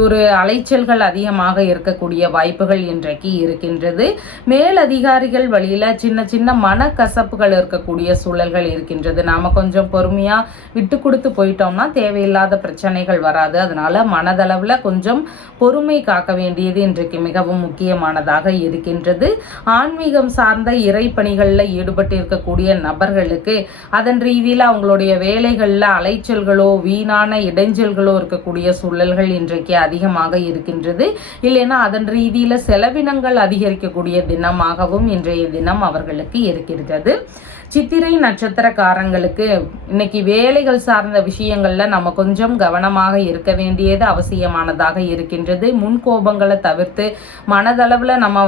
ஒரு அலைச்சல்கள் அதிகமாக இருக்கக்கூடிய வாய்ப்புகள் இன்றைக்கு இருக்கின்றது. மேலதிகாரிகள் வழியில் சின்ன சின்ன மனக்கசப்புகள் இருக்கக்கூடிய சூழல்கள் இருக்கின்றது. நாம கொஞ்சம் பொறுமையா விட்டு கொடுத்து போயிட்டோம்னா தேவையில்லாத பிரச்சனைகள் வராது. அதனால மனதளவுல கொஞ்சம் பொறுமை காக்க வேண்டியது இன்றைக்கு மிகவும் முக்கியமானதாக இருக்கின்றது. ஆன்மீகம் சார்ந்த இறை பணிகளில் ஈடுபட்டு இருக்கக்கூடிய நபர்களுக்கு அதன் ரீதியில் அவங்களுடைய வேலைகளில் அலைச்சல்களோ வீணான இடைஞ்சல்களோ இருக்கக்கூடிய சூழல்கள் இன்றைக்கு அதிகமாக இருக்கின்றது. இல்லைன்னா அதன் ரீதியில் செலவினங்கள் அதிகரிக்கக்கூடிய தினமாகவும் இன்றைய தினம் அவர்களுக்கு இருக்கிறது. சித்திரை நட்சத்திரக்காரங்களுக்கு இன்னைக்கு வேலைகள் சார்ந்த விஷயங்கள்ல நம்ம கொஞ்சம் கவனமாக இருக்க வேண்டியது அவசியமானதாக இருக்கின்றது. முன்கோபங்களை தவிர்த்து மனதளவுல நம்ம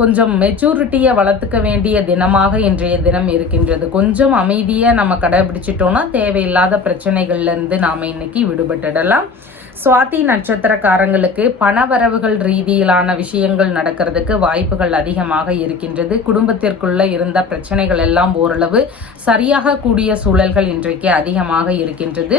கொஞ்சம் மெச்சூரிட்டியை வளர்த்துக்க வேண்டிய தினமாக இன்றைய தினம் இருக்கின்றது. கொஞ்சம் அமைதியை நம்ம கடைபிடிச்சிட்டோம்னா தேவையில்லாத பிரச்சனைகள்ல இருந்து நாம இன்னைக்கு விடுபட்டுடலாம். சுவாதி நட்சத்திரக்காரங்களுக்கு பணவரவுகள் ரீதியிலான விஷயங்கள் நடக்கிறதுக்கு வாய்ப்புகள் அதிகமாக இருக்கின்றது. குடும்பத்திற்குள்ள இருந்த பிரச்சனைகள் எல்லாம் ஓரளவு சரியாக கூடிய சூழல்கள் இன்றைக்கு அதிகமாக இருக்கின்றது.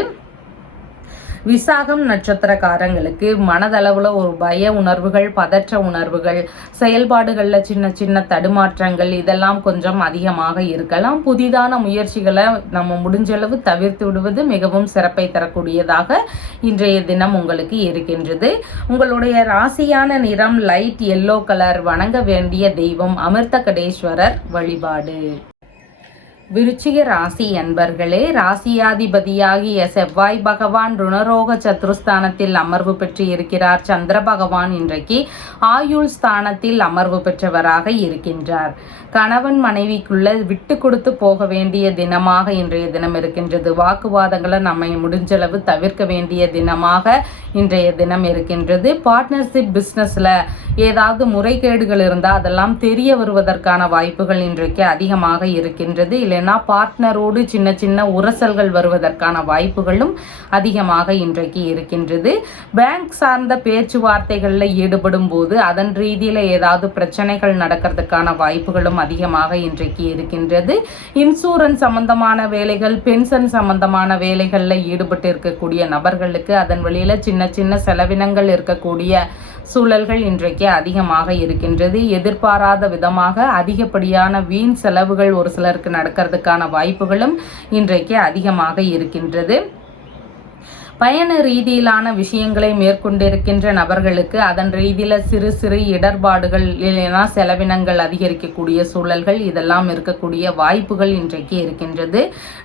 விசாகம் நட்சத்திரக்காரங்களுக்கு மனதளவுல ஒரு பய உணர்வுகள், பதற்ற உணர்வுகள், செயல்பாடுகளில் சின்ன சின்ன தடுமாற்றங்கள் இதெல்லாம் கொஞ்சம் அதிகமாக இருக்கலாம். புதிதான முயற்சிகளை நம்ம முடிஞ்சளவு தவிர்த்து விடுவது மிகவும் சிறப்பை தரக்கூடியதாக இன்றைய தினம் உங்களுக்கு இருக்கின்றது. உங்களுடைய ராசியான நிறம் லைட் எல்லோ கலர். வணங்க வேண்டிய தெய்வம் அமிர்தகடேஸ்வரர் வழிபாடு. விருச்சிக ராசி அன்பர்களே, ராசியாதிபதியாகிய செவ்வாய் பகவான் ருணரோக சத்துருஸ்தானத்தில் அமர்வு பெற்று இருக்கிறார். சந்திர பகவான் இன்றைக்கு ஆயுள் ஸ்தானத்தில் அமர்வு பெற்றவராக இருக்கின்றார். கணவன் மனைவிக்குள்ள விட்டு கொடுத்து போக வேண்டிய தினமாக இன்றைய தினம் இருக்கின்றது. வாக்குவாதங்களை நம்ம முடிஞ்சளவு தவிர்க்க வேண்டிய தினமாக இன்றைய தினம் இருக்கின்றது. பார்ட்னர்ஷிப் பிஸ்னஸ்ல ஏதாவது முறைகேடுகள் இருந்தால் அதெல்லாம் தெரிய வருவதற்கான வாய்ப்புகள் இன்றைக்கு அதிகமாக இருக்கின்றது. இல்லைன்னா பார்ட்னரோடு சின்ன சின்ன உரசல்கள் வருவதற்கான வாய்ப்புகளும் அதிகமாக இன்றைக்கு இருக்கின்றது. பேங்க் சார்ந்த பேச்சுவார்த்தைகளில் ஈடுபடும் போது அதன் ரீதியில் ஏதாவது பிரச்சனைகள் நடக்கிறதுக்கான வாய்ப்புகளும் அதிகமாக இன்றைக்கு இருக்கின்றது. இன்சூரன்ஸ் சம்பந்தமான வேலைகள், பென்ஷன் சம்பந்தமான வேலைகளில் ஈடுபட்டு இருக்கக்கூடிய நபர்களுக்கு அதன் வழியில சின்ன சின்ன செலவினங்கள் இருக்கக்கூடிய சூழல்கள் இன்றைக்கு அதிகமாக இருக்கின்றது. எதிர்பாராத விதமாக அதிகப்படியான வீண் செலவுகள் ஒரு சிலருக்கு நடக்கிறதுக்கான வாய்ப்புகளும் இன்றைக்கு அதிகமாக இருக்கின்றது. பயண ரீதியிலான விஷயங்களை மேற்கொண்டிருக்கின்ற நபர்களுக்கு அதன் ரீதியில் சிறு சிறு இடர்பாடுகள் இல்லைனா செலவினங்கள் அதிகரிக்கக்கூடிய சூழல்கள் இதெல்லாம் இருக்கக்கூடிய வாய்ப்புகள் இன்றைக்கு இருக்கின்றது.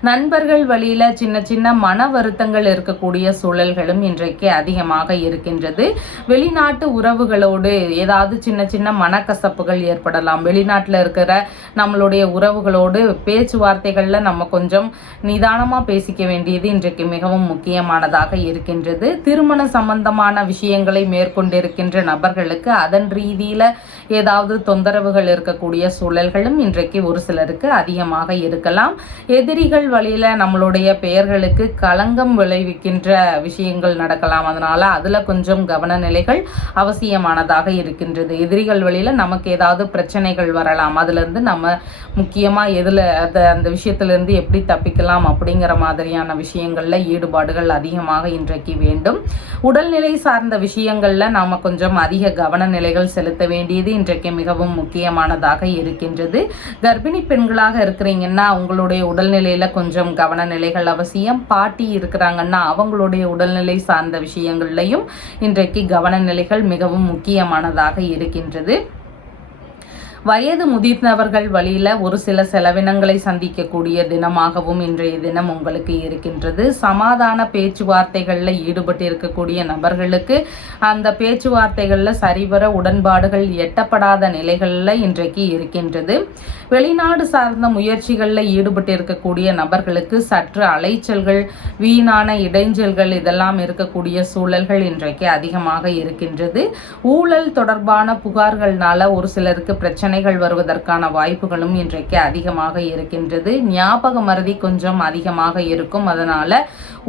நண்பர்கள் வழியில் சின்ன சின்ன மன வருத்தங்கள் இருக்கக்கூடிய சூழல்களும் இன்றைக்கு அதிகமாக இருக்கின்றது. வெளிநாட்டு உறவுகளோடு ஏதாவது சின்ன சின்ன மனக்கசப்புகள் ஏற்படலாம். வெளிநாட்டில் இருக்கிற நம்மளுடைய உறவுகளோடு பேச்சுவார்த்தைகளில் நம்ம கொஞ்சம் நிதானமாக பேசிக்க வேண்டியது இன்றைக்கு மிகவும் முக்கியமானதாக இருக்கின்றது. திருமண சம்பந்தமான விஷயங்களை மேற்கொண்டிருக்கின்ற நபர்களுக்கு அதன் ரீதியில ஏதாவது தொந்தரவுகள் இருக்கக்கூடிய சூழல்களும் இன்றைக்கு ஒரு சிலருக்கு அதிகமாக இருக்கலாம். எதிரிகள் வழியில நம்மளுடைய பெயர்களுக்கு களங்கம் விளைவிக்கின்ற விஷயங்கள் நடக்கலாம். அதனால அதுல கொஞ்சம் கவன நிலைகள் அவசியமானதாக இருக்கின்றது. எதிரிகள் வழியில நமக்கு ஏதாவது பிரச்சனைகள் வரலாம். அதுல இருந்து நம்ம முக்கியமா அந்த விஷயத்துல இருந்து எப்படி தப்பிக்கலாம் அப்படிங்கிற மாதிரியான விஷயங்கள்ல ஈடுபாடுகள் அதிகமாக இன்றைக்கு வேண்டும். உடல்நிலை சார்ந்த விஷயங்கள்ல நாம கொஞ்சம் அதிக கவன நிலைகள் செலுத்த வேண்டியது இன்றைக்கு மிகவும் முக்கியமானதாக இருக்கின்றது. கர்ப்பிணி பெண்களாக இருக்கிறீங்கன்னா உங்களுடைய உடல்நிலையில கொஞ்சம் கவன நிலைகள் அவசியம். பாட்டி இருக்கிறாங்கன்னா அவங்களுடைய உடல்நிலை சார்ந்த விஷயங்கள்லையும் இன்றைக்கு கவன நிலைகள் மிகவும் முக்கியமானதாக இருக்கின்றது. வயது முதிர்ந்தவர்கள் வழியில ஒரு சில செலவினங்களை சந்திக்கக்கூடிய தினமாகவும் இன்றைய தினம் உங்களுக்கு இருக்கின்றது. சமாதான பேச்சுவார்த்தைகளில் ஈடுபட்டு இருக்கக்கூடிய நபர்களுக்கு அந்த பேச்சுவார்த்தைகளில் சரிவர உடன்பாடுகள் எட்டப்படாத நிலைகளில் இன்றைக்கு இருக்கின்றது. வெளிநாடு சார்ந்த முயற்சிகளில் ஈடுபட்டு இருக்கக்கூடிய நபர்களுக்கு சற்று அலைச்சல்கள், வீணான இடைஞ்சல்கள் இதெல்லாம் இருக்கக்கூடிய சூழல்கள் இன்றைக்கு அதிகமாக இருக்கின்றது. ஊழல் தொடர்பான புகார்கள்னால ஒரு சிலருக்கு பிரச்சனை பிரச்சனைகள் வருவதற்கான வாய்ப்புகளும் இன்றைக்கு அதிகமாக இருக்கின்றது. ஞாபக மறதி கொஞ்சம் அதிகமாக இருக்கும். அதனால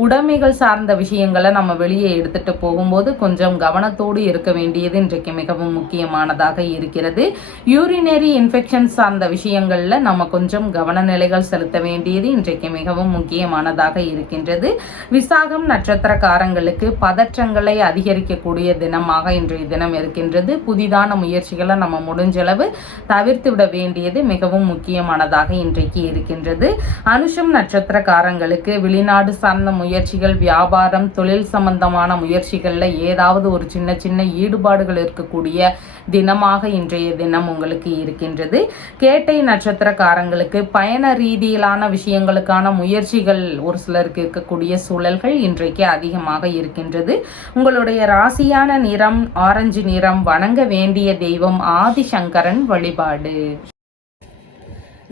உடைமைகள் சார்ந்த விஷயங்களை நம்ம வெளியே எடுத்துட்டு போகும்போது கொஞ்சம் கவனத்தோடு இருக்க வேண்டியது இன்றைக்கு மிகவும் முக்கியமானதாக இருக்கிறது. யூரினரி இன்ஃபெக்ஷன் சார்ந்த விஷயங்கள்ல நம்ம கொஞ்சம் கவனநிலைகள் செலுத்த வேண்டியது இன்றைக்கு மிகவும் முக்கியமானதாக இருக்கின்றது. விசாகம் நட்சத்திரக்காரங்களுக்கு பதற்றங்களை அதிகரிக்கக்கூடிய தினமாக இன்றைய தினம் இருக்கின்றது. புதிதான முயற்சிகளை நம்ம முடிஞ்சளவு தவிர்த்து விட வேண்டியது மிகவும் முக்கியமானதாக இன்றைக்கு இருக்கின்றது. அனுஷம் நட்சத்திரக்காரங்களுக்கு வெளிநாடு சார்ந்த முயற்சிகள், வியாபாரம், தொழில் சம்பந்தமான முயற்சிகள்ல ஏதாவது ஒரு சின்ன சின்ன ஈடுபாடுகள் இருக்கக்கூடிய தினமாக இன்றைய தினம் உங்களுக்கு இருக்கின்றது. கேட்டை நட்சத்திரக்காரங்களுக்கு பயண ரீதியிலான விஷயங்களுக்கான முயற்சிகள் ஒரு சிலருக்கு இருக்கக்கூடிய சூழல்கள் இன்றைக்கு அதிகமாக இருக்கின்றது. உங்களுடைய ராசியான நிறம் ஆரஞ்சு நிறம். வணங்க வேண்டிய தெய்வம் ஆதிசங்கரன் வழிபாடு.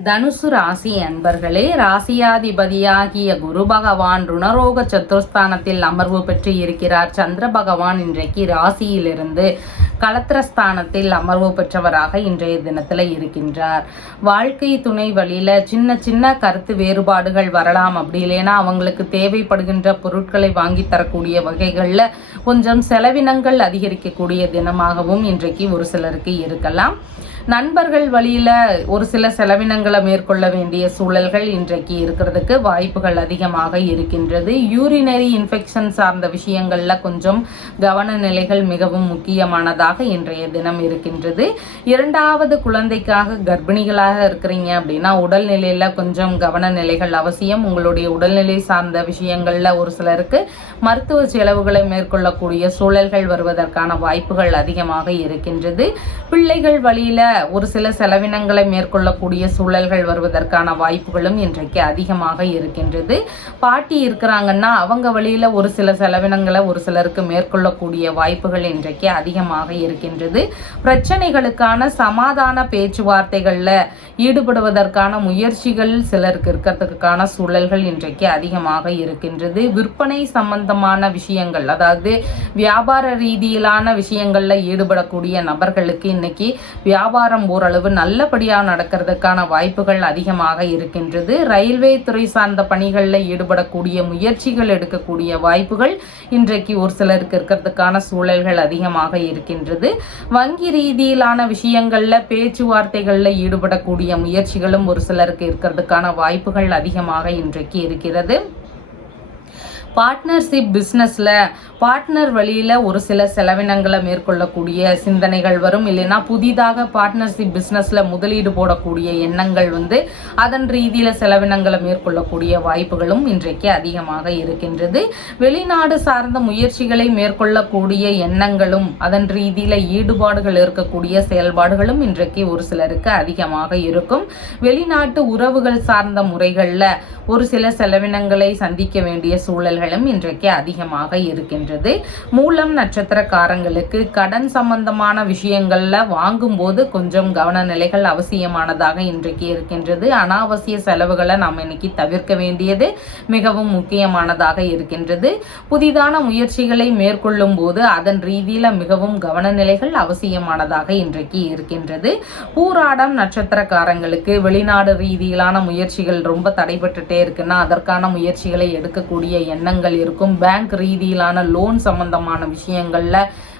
தனுசு ராசி அன்பர்களே, ராசியாதிபதியாகிய குரு பகவான் ருணரோக சத்துருஸ்தானத்தில் அமர்வு பெற்று இருக்கிறார். சந்திர பகவான் இன்றைக்கு ராசியிலிருந்து களத்திரஸ்தானத்தில் அமர்வு பெற்றவராக இன்றைய தினத்துல இருக்கின்றார். வாழ்க்கை துணை வழியில சின்ன சின்ன கருத்து வேறுபாடுகள் வரலாம். அப்படி இல்லைன்னா அவங்களுக்கு தேவைப்படுகின்ற பொருட்களை வாங்கி தரக்கூடிய வகைகள்ல கொஞ்சம் செலவினங்கள் அதிகரிக்கக்கூடிய தினமாகவும் இன்றைக்கு ஒரு சிலருக்கு இருக்கலாம். நண்பர்கள் வழியில ஒரு சில செலவினங்களை மேற்கொள்ள வேண்டிய சூழல்கள் இன்றைக்கு இருக்கிறதுக்கு வாய்ப்புகள் அதிகமாக இருக்கின்றது. யூரினரி இன்ஃபெக்ஷன் சார்ந்த விஷயங்கள்ல கொஞ்சம் கவன நிலைகள் மிகவும் முக்கியமானதாக இன்றைய தினம் இருக்கின்றது. இரண்டாவது குழந்தைக்காக கர்ப்பிணிகளாக இருக்கிறீங்க அப்படின்னா உடல்நிலையில கொஞ்சம் கவன நிலைகள் அவசியம். உங்களுடைய உடல்நிலை சார்ந்த விஷயங்கள்ல ஒரு சிலருக்கு மருத்துவ செலவுகளை மேற்கொள்ளக்கூடிய சூழல்கள் வருவதற்கான வாய்ப்புகள் அதிகமாக இருக்கின்றது. பிள்ளைகள் வழியில ஒரு சில செலவினங்களை மேற்கொள்ளக்கூடிய சூழல்கள் வருவதற்கான வாய்ப்புகளும் இன்றைக்கு அதிகமாக இருக்கின்றது. பாட்டி இருக்கிறாங்கன்னா அவங்க வழியில ஒரு சில செலவினங்களை ஒரு சிலருக்கு மேற்கொள்ளக்கூடிய வாய்ப்புகள் இன்றைக்கு அதிகமாக இருக்கின்றது. பிரச்சனைகளுக்கான சமாதான பேச்சுவார்த்தைகள்ல ஈடுபடுவதற்கான முயற்சிகள் சிலருக்கு இருக்கிறதுக்கான சூழல்கள் இன்றைக்கு அதிகமாக இருக்கின்றது. விற்பனை சம்பந்தமான விஷயங்கள், அதாவது வியாபார ரீதியிலான விஷயங்கள்ல ஈடுபடக்கூடிய நபர்களுக்கு இன்னைக்கு வியாபாரம் ஓரளவு நல்லபடியாக நடக்கிறதுக்கான வாய்ப்புகள் அதிகமாக இருக்கின்றது. ரயில்வே துறை சார்ந்த பணிகளில் ஈடுபடக்கூடிய முயற்சிகள் எடுக்கக்கூடிய வாய்ப்புகள் இன்றைக்கு ஒரு சிலருக்கு இருக்கிறதுக்கான சூழல்கள் அதிகமாக இருக்கின்றது. வங்கி ரீதியிலான விஷயங்கள்ல பேச்சுவார்த்தைகள்ல ஈடுபடக்கூடிய முயற்சிகளும் ஒரு சிலருக்கு இருக்கிறதுக்கான வாய்ப்புகள் அதிகமாக இன்றைக்கு இருக்கிறது. பார்ட்னர்ஷிப் பிஸ்னஸில் பார்ட்னர் வழியில் ஒரு சில செலவினங்களை மேற்கொள்ளக்கூடிய சிந்தனைகள் வரும். இல்லைன்னா புதிதாக பார்ட்னர்ஷிப் பிஸ்னஸில் முதலீடு போடக்கூடிய எண்ணங்கள் அதன் ரீதியில் செலவினங்களை மேற்கொள்ளக்கூடிய வாய்ப்புகளும் இன்றைக்கு அதிகமாக இருக்கின்றது. வெளிநாடு சார்ந்த முயற்சிகளை மேற்கொள்ளக்கூடிய எண்ணங்களும் அதன் ரீதியில் ஈடுபாடுகள் இருக்கக்கூடிய செயல்பாடுகளும் இன்றைக்கு ஒரு சிலருக்கு அதிகமாக இருக்கும். வெளிநாட்டு உறவுகள் சார்ந்த முறைகளில் ஒரு சில செலவினங்களை சந்திக்க வேண்டிய சூழல்களும் இன்றைக்கு அதிகமாக இருக்கின்றது. மூலம் நட்சத்திரக்காரங்களுக்கு கடன் சம்பந்தமான விஷயங்கள்ல வாங்கும்போது கொஞ்சம் கவன நிலைகள் அவசியமானதாக இன்றைக்கு இருக்கின்றது. அனாவசிய செலவுகளை நாம் இன்னைக்கு தவிர்க்க வேண்டியது மிகவும் முக்கியமானதாக இருக்கின்றது. புதிதான முயற்சிகளை மேற்கொள்ளும் போது அதன் ரீதியில மிகவும் கவன நிலைகள் அவசியமானதாக இன்றைக்கு இருக்கின்றது. பூராடம் நட்சத்திரக்காரங்களுக்கு வெளிநாடு ரீதியிலான முயற்சிகள் ரொம்ப தடைபட்டுட்டே இருக்குன்னா அதற்கான முயற்சிகளை எடுக்கக்கூடிய எண்ணங்கள் இருக்கும். பேங்க் ரீதியிலான லோன் சம்பந்தமான விஷயங்கள்ல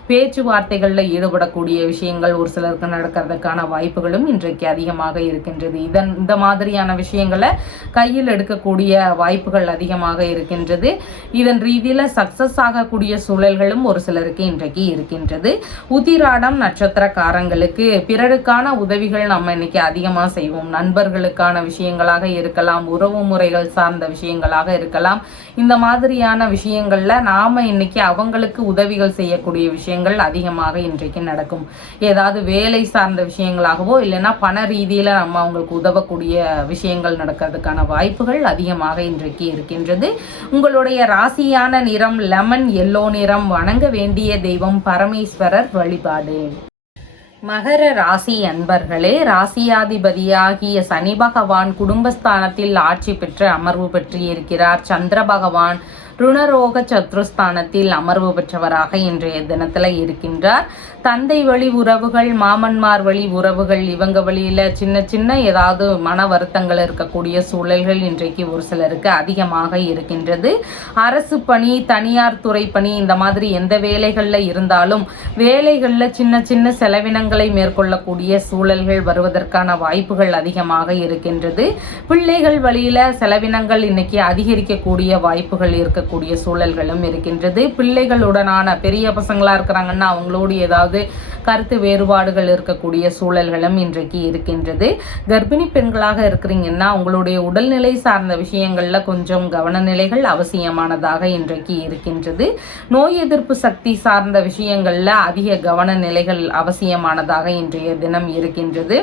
பேச்சுவார்த்தைகளில் ஈடுபடக்கூடிய விஷயங்கள் ஒரு சிலருக்கு நடக்கிறதுக்கான வாய்ப்புகளும் இன்றைக்கு அதிகமாக இருக்கின்றது. இந்த மாதிரியான விஷயங்களை கையில் எடுக்கக்கூடிய வாய்ப்புகள் அதிகமாக இருக்கின்றது. இதன் ரீதியில் சக்சஸ் ஆகக்கூடிய சூழல்களும் ஒரு சிலருக்கு இன்றைக்கு இருக்கின்றது. உத்திராடம் நட்சத்திரக்காரங்களுக்கு பிறருக்கான உதவிகள் நம்ம இன்னைக்கு அதிகமாக செய்வோம். நண்பர்களுக்கான விஷயங்களாக இருக்கலாம், உறவு முறைகள் சார்ந்த விஷயங்களாக இருக்கலாம். இந்த மாதிரியான விஷயங்கள்ல நாம இன்னைக்கு அவங்களுக்கு உதவிகள் செய்யக்கூடிய விஷயங்கள் அதிகமாக இன்றைக்கு நடக்கும். ஏதாவது வேலை சார்ந்த விஷயங்களாகவோ இல்லைன்னா பண ரீதியில நம்ம அவங்களுக்கு உதவக்கூடிய விஷயங்கள் நடக்கிறதுக்கான வாய்ப்புகள் அதிகமாக இன்றைக்கு இருக்கின்றது. உங்களுடைய ராசியான நிறம் லெமன் எல்லோ நிறம். வணங்க வேண்டிய தெய்வம் பரமேஸ்வரர் வழிபாடு. மகர ராசி அன்பர்களே, ராசியாதிபதியாகிய சனி பகவான் குடும்பஸ்தானத்தில் ஆட்சி பெற்று அமர்வு பெற்று இருக்கிறார். சந்திர பகவான் ருணரோக சத்ருஸ்தானத்தில் அமர்வு பெற்றவராக இன்றைய தினத்துல இருக்கின்றார். தந்தை வழி உறவுகள், மாமன்மார் வழி உறவுகள், இவங்க வழியில சின்ன சின்ன ஏதாவது மன வருத்தங்கள் இருக்கக்கூடிய சூழல்கள் இன்றைக்கு ஒரு சிலருக்கு அதிகமாக இருக்கின்றது. அரசு பணி, தனியார் துறை பணி, இந்த மாதிரி எந்த வேலைகள்ல இருந்தாலும் வேலைகள்ல சின்ன சின்ன செலவினங்களை மேற்கொள்ளக்கூடிய சூழல்கள் வருவதற்கான வாய்ப்புகள் அதிகமாக இருக்கின்றது. பிள்ளைகள் வழியில செலவினங்கள் இன்னைக்கு அதிகரிக்கக்கூடிய வாய்ப்புகள் இருக்கக்கூடிய சூழல்களும் இருக்கின்றது. பிள்ளைகளுடனான பெரிய பசங்களா இருக்கிறாங்கன்னா அவங்களோடு ஏதாவது கருத்து வேறுபாடுகள் இருக்கக்கூடிய சூழல்களும் இன்றைக்கு இருக்கின்றது. கர்ப்பிணி பெண்களாக இருக்கிறீங்கன்னா உங்களுடைய உடல்நிலை சார்ந்த விஷயங்கள்ல கொஞ்சம் கவனநிலைகள் அவசியமானதாக இன்றைக்கு இருக்கின்றது. நோய் எதிர்ப்பு சக்தி சார்ந்த விஷயங்கள்ல அதிக கவனநிலைகள் அவசியமானதாக இன்றைய தினம் இருக்கின்றது.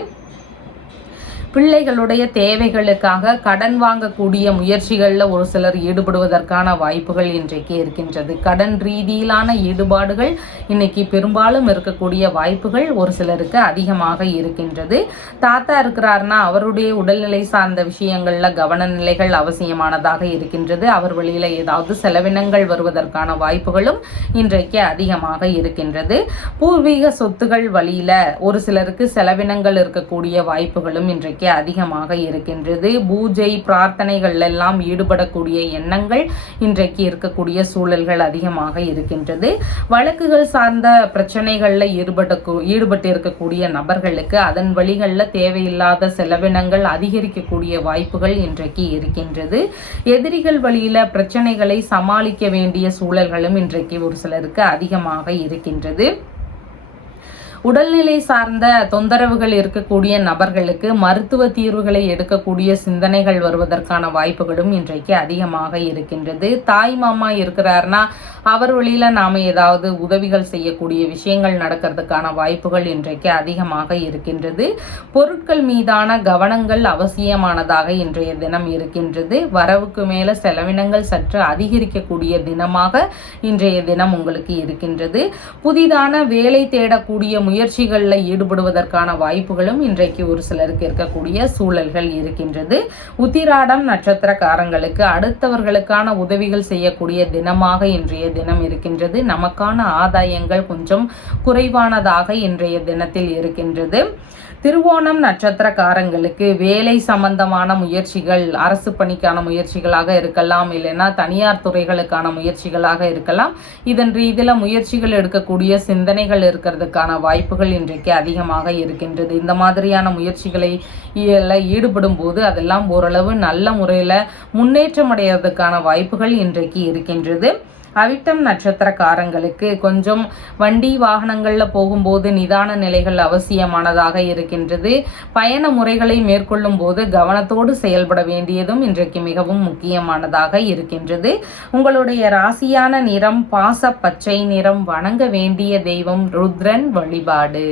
பிள்ளைகளுடைய தேவைகளுக்காக கடன் வாங்கக்கூடிய முயற்சிகளில் ஒரு சிலர் ஈடுபடுவதற்கான வாய்ப்புகள் இன்றைக்கு இருக்கின்றது. கடன் ரீதியிலான ஈடுபாடுகள் இன்னைக்கு பெரும்பாலும் இருக்கக்கூடிய வாய்ப்புகள் ஒரு சிலருக்கு அதிகமாக இருக்கின்றது. தாத்தா இருக்கிறார்னா அவருடைய உடல்நிலை சார்ந்த விஷயங்கள்ல கவனநிலைகள் அவசியமானதாக இருக்கின்றது. அவர் வழியில ஏதாவது செலவினங்கள் வருவதற்கான வாய்ப்புகளும் இன்றைக்கு அதிகமாக இருக்கின்றது. பூர்வீக சொத்துகள் வழியில ஒரு சிலருக்கு செலவினங்கள் இருக்கக்கூடிய வாய்ப்புகளும் இன்றைக்கு அதிகமாக இருக்கின்றது. பூஜை பிரார்த்தனைகள் எல்லாம் ஈடுபடக்கூடிய எண்ணங்கள் இன்றைக்கு இருக்கக்கூடிய சூழல்கள் அதிகமாக இருக்கின்றது. வழக்குகள் சார்ந்த பிரச்சனைகள்ல ஈடுபட்டு இருக்கக்கூடிய நபர்களுக்கு அதன் வழிகளில் தேவையில்லாத செலவினங்கள் அதிகரிக்கக்கூடிய வாய்ப்புகள் இன்றைக்கு இருக்கின்றது. எதிரிகள் வழியில பிரச்சனைகளை சமாளிக்க வேண்டிய சூழல்களும் இன்றைக்கு ஒரு சிலருக்கு அதிகமாக இருக்கின்றது. உடல்நிலை சார்ந்த தொந்தரவுகள் இருக்கக்கூடிய நபர்களுக்கு மருத்துவ தீர்வுகளை எடுக்கக்கூடிய சிந்தனைகள் வருவதற்கான வாய்ப்புகளும் இன்றைக்கு அதிகமாக இருக்கின்றது. தாய் மாமா இருக்கிறார்னா அவர் வழியில நாம ஏதாவது உதவிகள் செய்யக்கூடிய விஷயங்கள் நடக்கிறதுக்கான வாய்ப்புகள் இன்றைக்கு அதிகமாக இருக்கின்றது. பொருட்கள் மீதான கவனங்கள் அவசியமானதாக இன்றைய தினம் இருக்கின்றது. வரவுக்கு மேல செலவினங்கள் சற்று அதிகரிக்கக்கூடிய தினமாக இன்றைய தினம் உங்களுக்கு இருக்கின்றது. புதிதான வேலை தேடக்கூடிய முயற்சிகளில் ஈடுபடுவதற்கான வாய்ப்புகளும் இன்றைக்கு ஒரு சிலருக்கு இருக்கக்கூடிய சூழல்கள் இருக்கின்றது. உத்திராடம் நட்சத்திரக்காரங்களுக்கு அடுத்தவர்களுக்கான உதவிகள் செய்யக்கூடிய தினமாக இன்றைய தினம் இருக்கின்றது. நமக்கான ஆதாயங்கள் கொஞ்சம் குறைவானதாக இன்றைய தினத்தில் இருக்கின்றது. திருவோணம் நட்சத்திரக்காரங்களுக்கு வேலை சம்பந்தமான முயற்சிகள், அரசு பணிக்கான முயற்சிகளாக இருக்கலாம், இல்லைன்னா தனியார் துறைகளுக்கான முயற்சிகளாக இருக்கலாம். இதன் ரீதியில முயற்சிகள் எடுக்கக்கூடிய சிந்தனைகள் இருக்கிறதுக்கான வாய்ப்புகள் இன்றைக்கு அதிகமாக இருக்கின்றது. இந்த மாதிரியான முயற்சிகளை ஈடுபடும் போது அதெல்லாம் ஓரளவு நல்ல முறையில் முன்னேற்றம் அடைவதற்கான வாய்ப்புகள் இன்றைக்கு இருக்கின்றது. அவிட்டம் நட்சத்திரக்காரங்களுக்கு கொஞ்சம் வண்டி வாகனங்களில் போகும்போது நிதான நிலைகள் அவசியமானதாக இருக்கின்றது. பயண முறைகளை மேற்கொள்ளும் போது கவனத்தோடு செயல்பட வேண்டியதும் இன்றைக்கு மிகவும் முக்கியமானதாக இருக்கின்றது. உங்களுடைய ராசியான நிறம் பாச பச்சை நிறம். வணங்க வேண்டிய தெய்வம் ருத்ரன் வழிபாடு.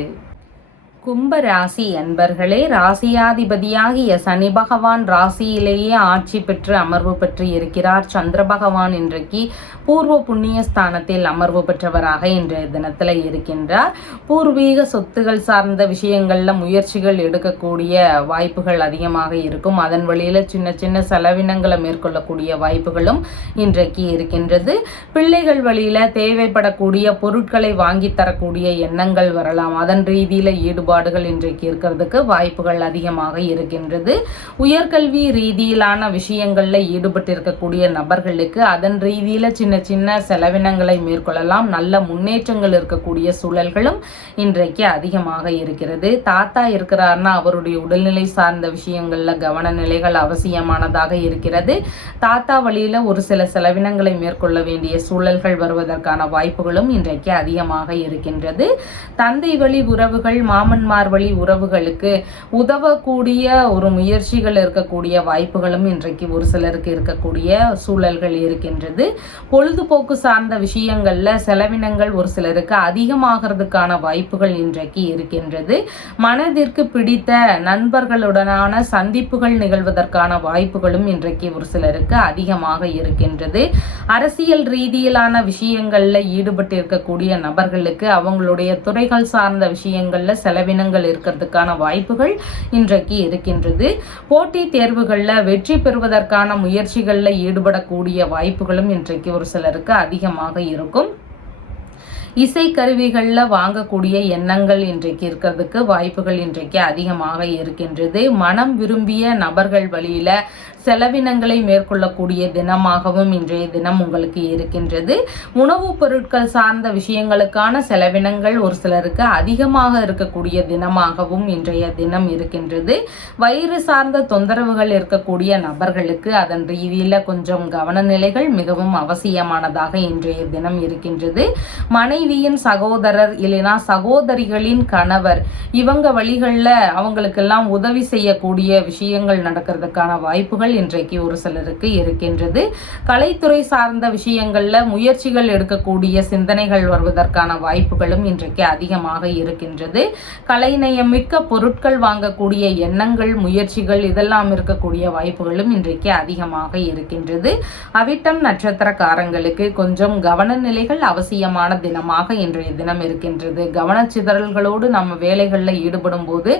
கும்ப ராசி அன்பர்களே, ராசியாதிபதியாகிய சனி பகவான் ராசியிலேயே ஆட்சி பெற்று அமர்வு பெற்று இருக்கிறார். சந்திர பகவான் இன்றைக்கு பூர்வ புண்ணிய ஸ்தானத்தில் அமர்வு பெற்றவராக இன்றைய தினத்துல இருக்கின்றார். பூர்வீக சொத்துகள் சார்ந்த விஷயங்கள்ல முயற்சிகள் எடுக்கக்கூடிய வாய்ப்புகள் அதிகமாக இருக்கும். அதன் வழியில சின்ன சின்ன செலவினங்களை மேற்கொள்ளக்கூடிய வாய்ப்புகளும் இன்றைக்கு இருக்கின்றது. பிள்ளைகள் வழியில தேவைப்படக்கூடிய பொருட்களை வாங்கி தரக்கூடிய எண்ணங்கள் வரலாம். அதன் ரீதியில ஈடுபாடுகள் இன்றைக்கு இருக்கிறதுக்கு வாய்ப்புகள் அதிகமாக இருக்கின்றது. உயர்கல்வி ரீதியிலான விஷயங்கள்ல ஈடுபட்டு இருக்கக்கூடிய நபர்களுக்கு அதன் ரீதியில சின்ன சின்ன செலவினங்களை மேற்கொள்ளலாம். நல்ல முன்னேற்றங்கள் இருக்கக்கூடிய சூழல்களும் இன்றைக்கு அதிகமாக இருக்கிறது. தாத்தா இருக்கிறார்னா அவருடைய உடல்நிலை சார்ந்த விஷயங்கள்ல கவனநிலைகள் அவசியமானதாக இருக்கிறது. தாத்தா வழியில ஒரு சில செலவினங்களை மேற்கொள்ள வேண்டிய சூழல்கள் வருவதற்கான வாய்ப்புகளும் இன்றைக்கு அதிகமாக இருக்கின்றது. தந்தை வழி உறவுகள், மாமன்மார் வழி உறவுகளுக்கு உதவக்கூடிய ஒரு முயற்சிகள் இருக்கக்கூடிய வாய்ப்புகளும் இன்றைக்கு ஒரு சிலருக்கு இருக்கக்கூடிய சூழல்கள் இருக்கின்றது. பொழுதுபோக்கு சார்ந்த விஷயங்கள்ல செலவினங்கள் ஒரு சிலருக்கு அதிகமாகிறதுக்கான வாய்ப்புகள் இன்றைக்கு இருக்கின்றது. மனதிற்கு பிடித்த நண்பர்களுடனான சந்திப்புகள் நிகழ்வதற்கான வாய்ப்புகளும் இன்றைக்கு ஒரு சிலருக்கு அதிகமாக இருக்கின்றது. அரசியல் ரீதியிலான விஷயங்கள்ல ஈடுபட்டு இருக்கக்கூடிய நபர்களுக்கு அவங்களுடைய துறைகள் சார்ந்த விஷயங்கள்ல செலவின செலவினங்கள் இருக்கிறதுக்கான வாய்ப்புகள் இன்றைக்கு இருக்கின்றது. போட்டித் தேர்வுகளில் வெற்றி பெறுவதற்கான முயற்சிகளில் ஈடுபடக்கூடிய வாய்ப்புகளும் இன்றைக்கு ஒரு சிலருக்கு அதிகமாக இருக்கும். இசை கருவிகளில் வாங்கக்கூடிய எண்ணங்கள் இன்றைக்கு இருக்கிறதுக்கு வாய்ப்புகள் இன்றைக்கு அதிகமாக இருக்கின்றது. மனம் விரும்பிய நபர்கள் வழியில செலவினங்களை மேற்கொள்ளக்கூடிய தினமாகவும் இன்றைய தினம் உங்களுக்கு இருக்கின்றது. உணவுப் பொருட்கள் சார்ந்த விஷயங்களுக்கான செலவினங்கள் ஒரு சிலருக்கு அதிகமாக இருக்கக்கூடிய தினமாகவும் இன்றைய தினம் இருக்கின்றது. வயிறு சார்ந்த தொந்தரவுகள் இருக்கக்கூடிய நபர்களுக்கு அதன் ரீதியில கொஞ்சம் கவனநிலைகள் மிகவும் அவசியமானதாக இன்றைய தினம் இருக்கின்றது. மனைவியின் சகோதரர் இல்லைனா சகோதரிகளின் கணவர் இவங்க வழிகளில் அவங்களுக்கெல்லாம் உதவி செய்யக்கூடிய விஷயங்கள் நடக்கிறதுக்கான வாய்ப்புகள் இன்றைக்கு ஒரு சிலருக்கு இருக்கின்றது. கலைத்துறை சார்ந்த விஷயங்கள்ல முயற்சிகள் எடுக்கக்கூடிய சிந்தனைகள் வருவதற்கான வாய்ப்புகளும் இன்றைக்கு அதிகமாக இருக்கின்றது. கலைநயம் மிக்க பொருட்கள் வாங்கக்கூடிய எண்ணங்கள் முயற்சிகள் இதெல்லாம் இருக்கக்கூடிய வாய்ப்புகளும் இன்றைக்கு அதிகமாக இருக்கின்றது. அவிட்டம் நட்சத்திரக்காரங்களுக்கு கொஞ்சம் கவனநிலைகள் அவசியமான தினமாக இன்றைய தினம் இருக்கின்றது. கவனச்சிதறல்களோடு நம்ம வேலைகளில் ஈடுபடும் போது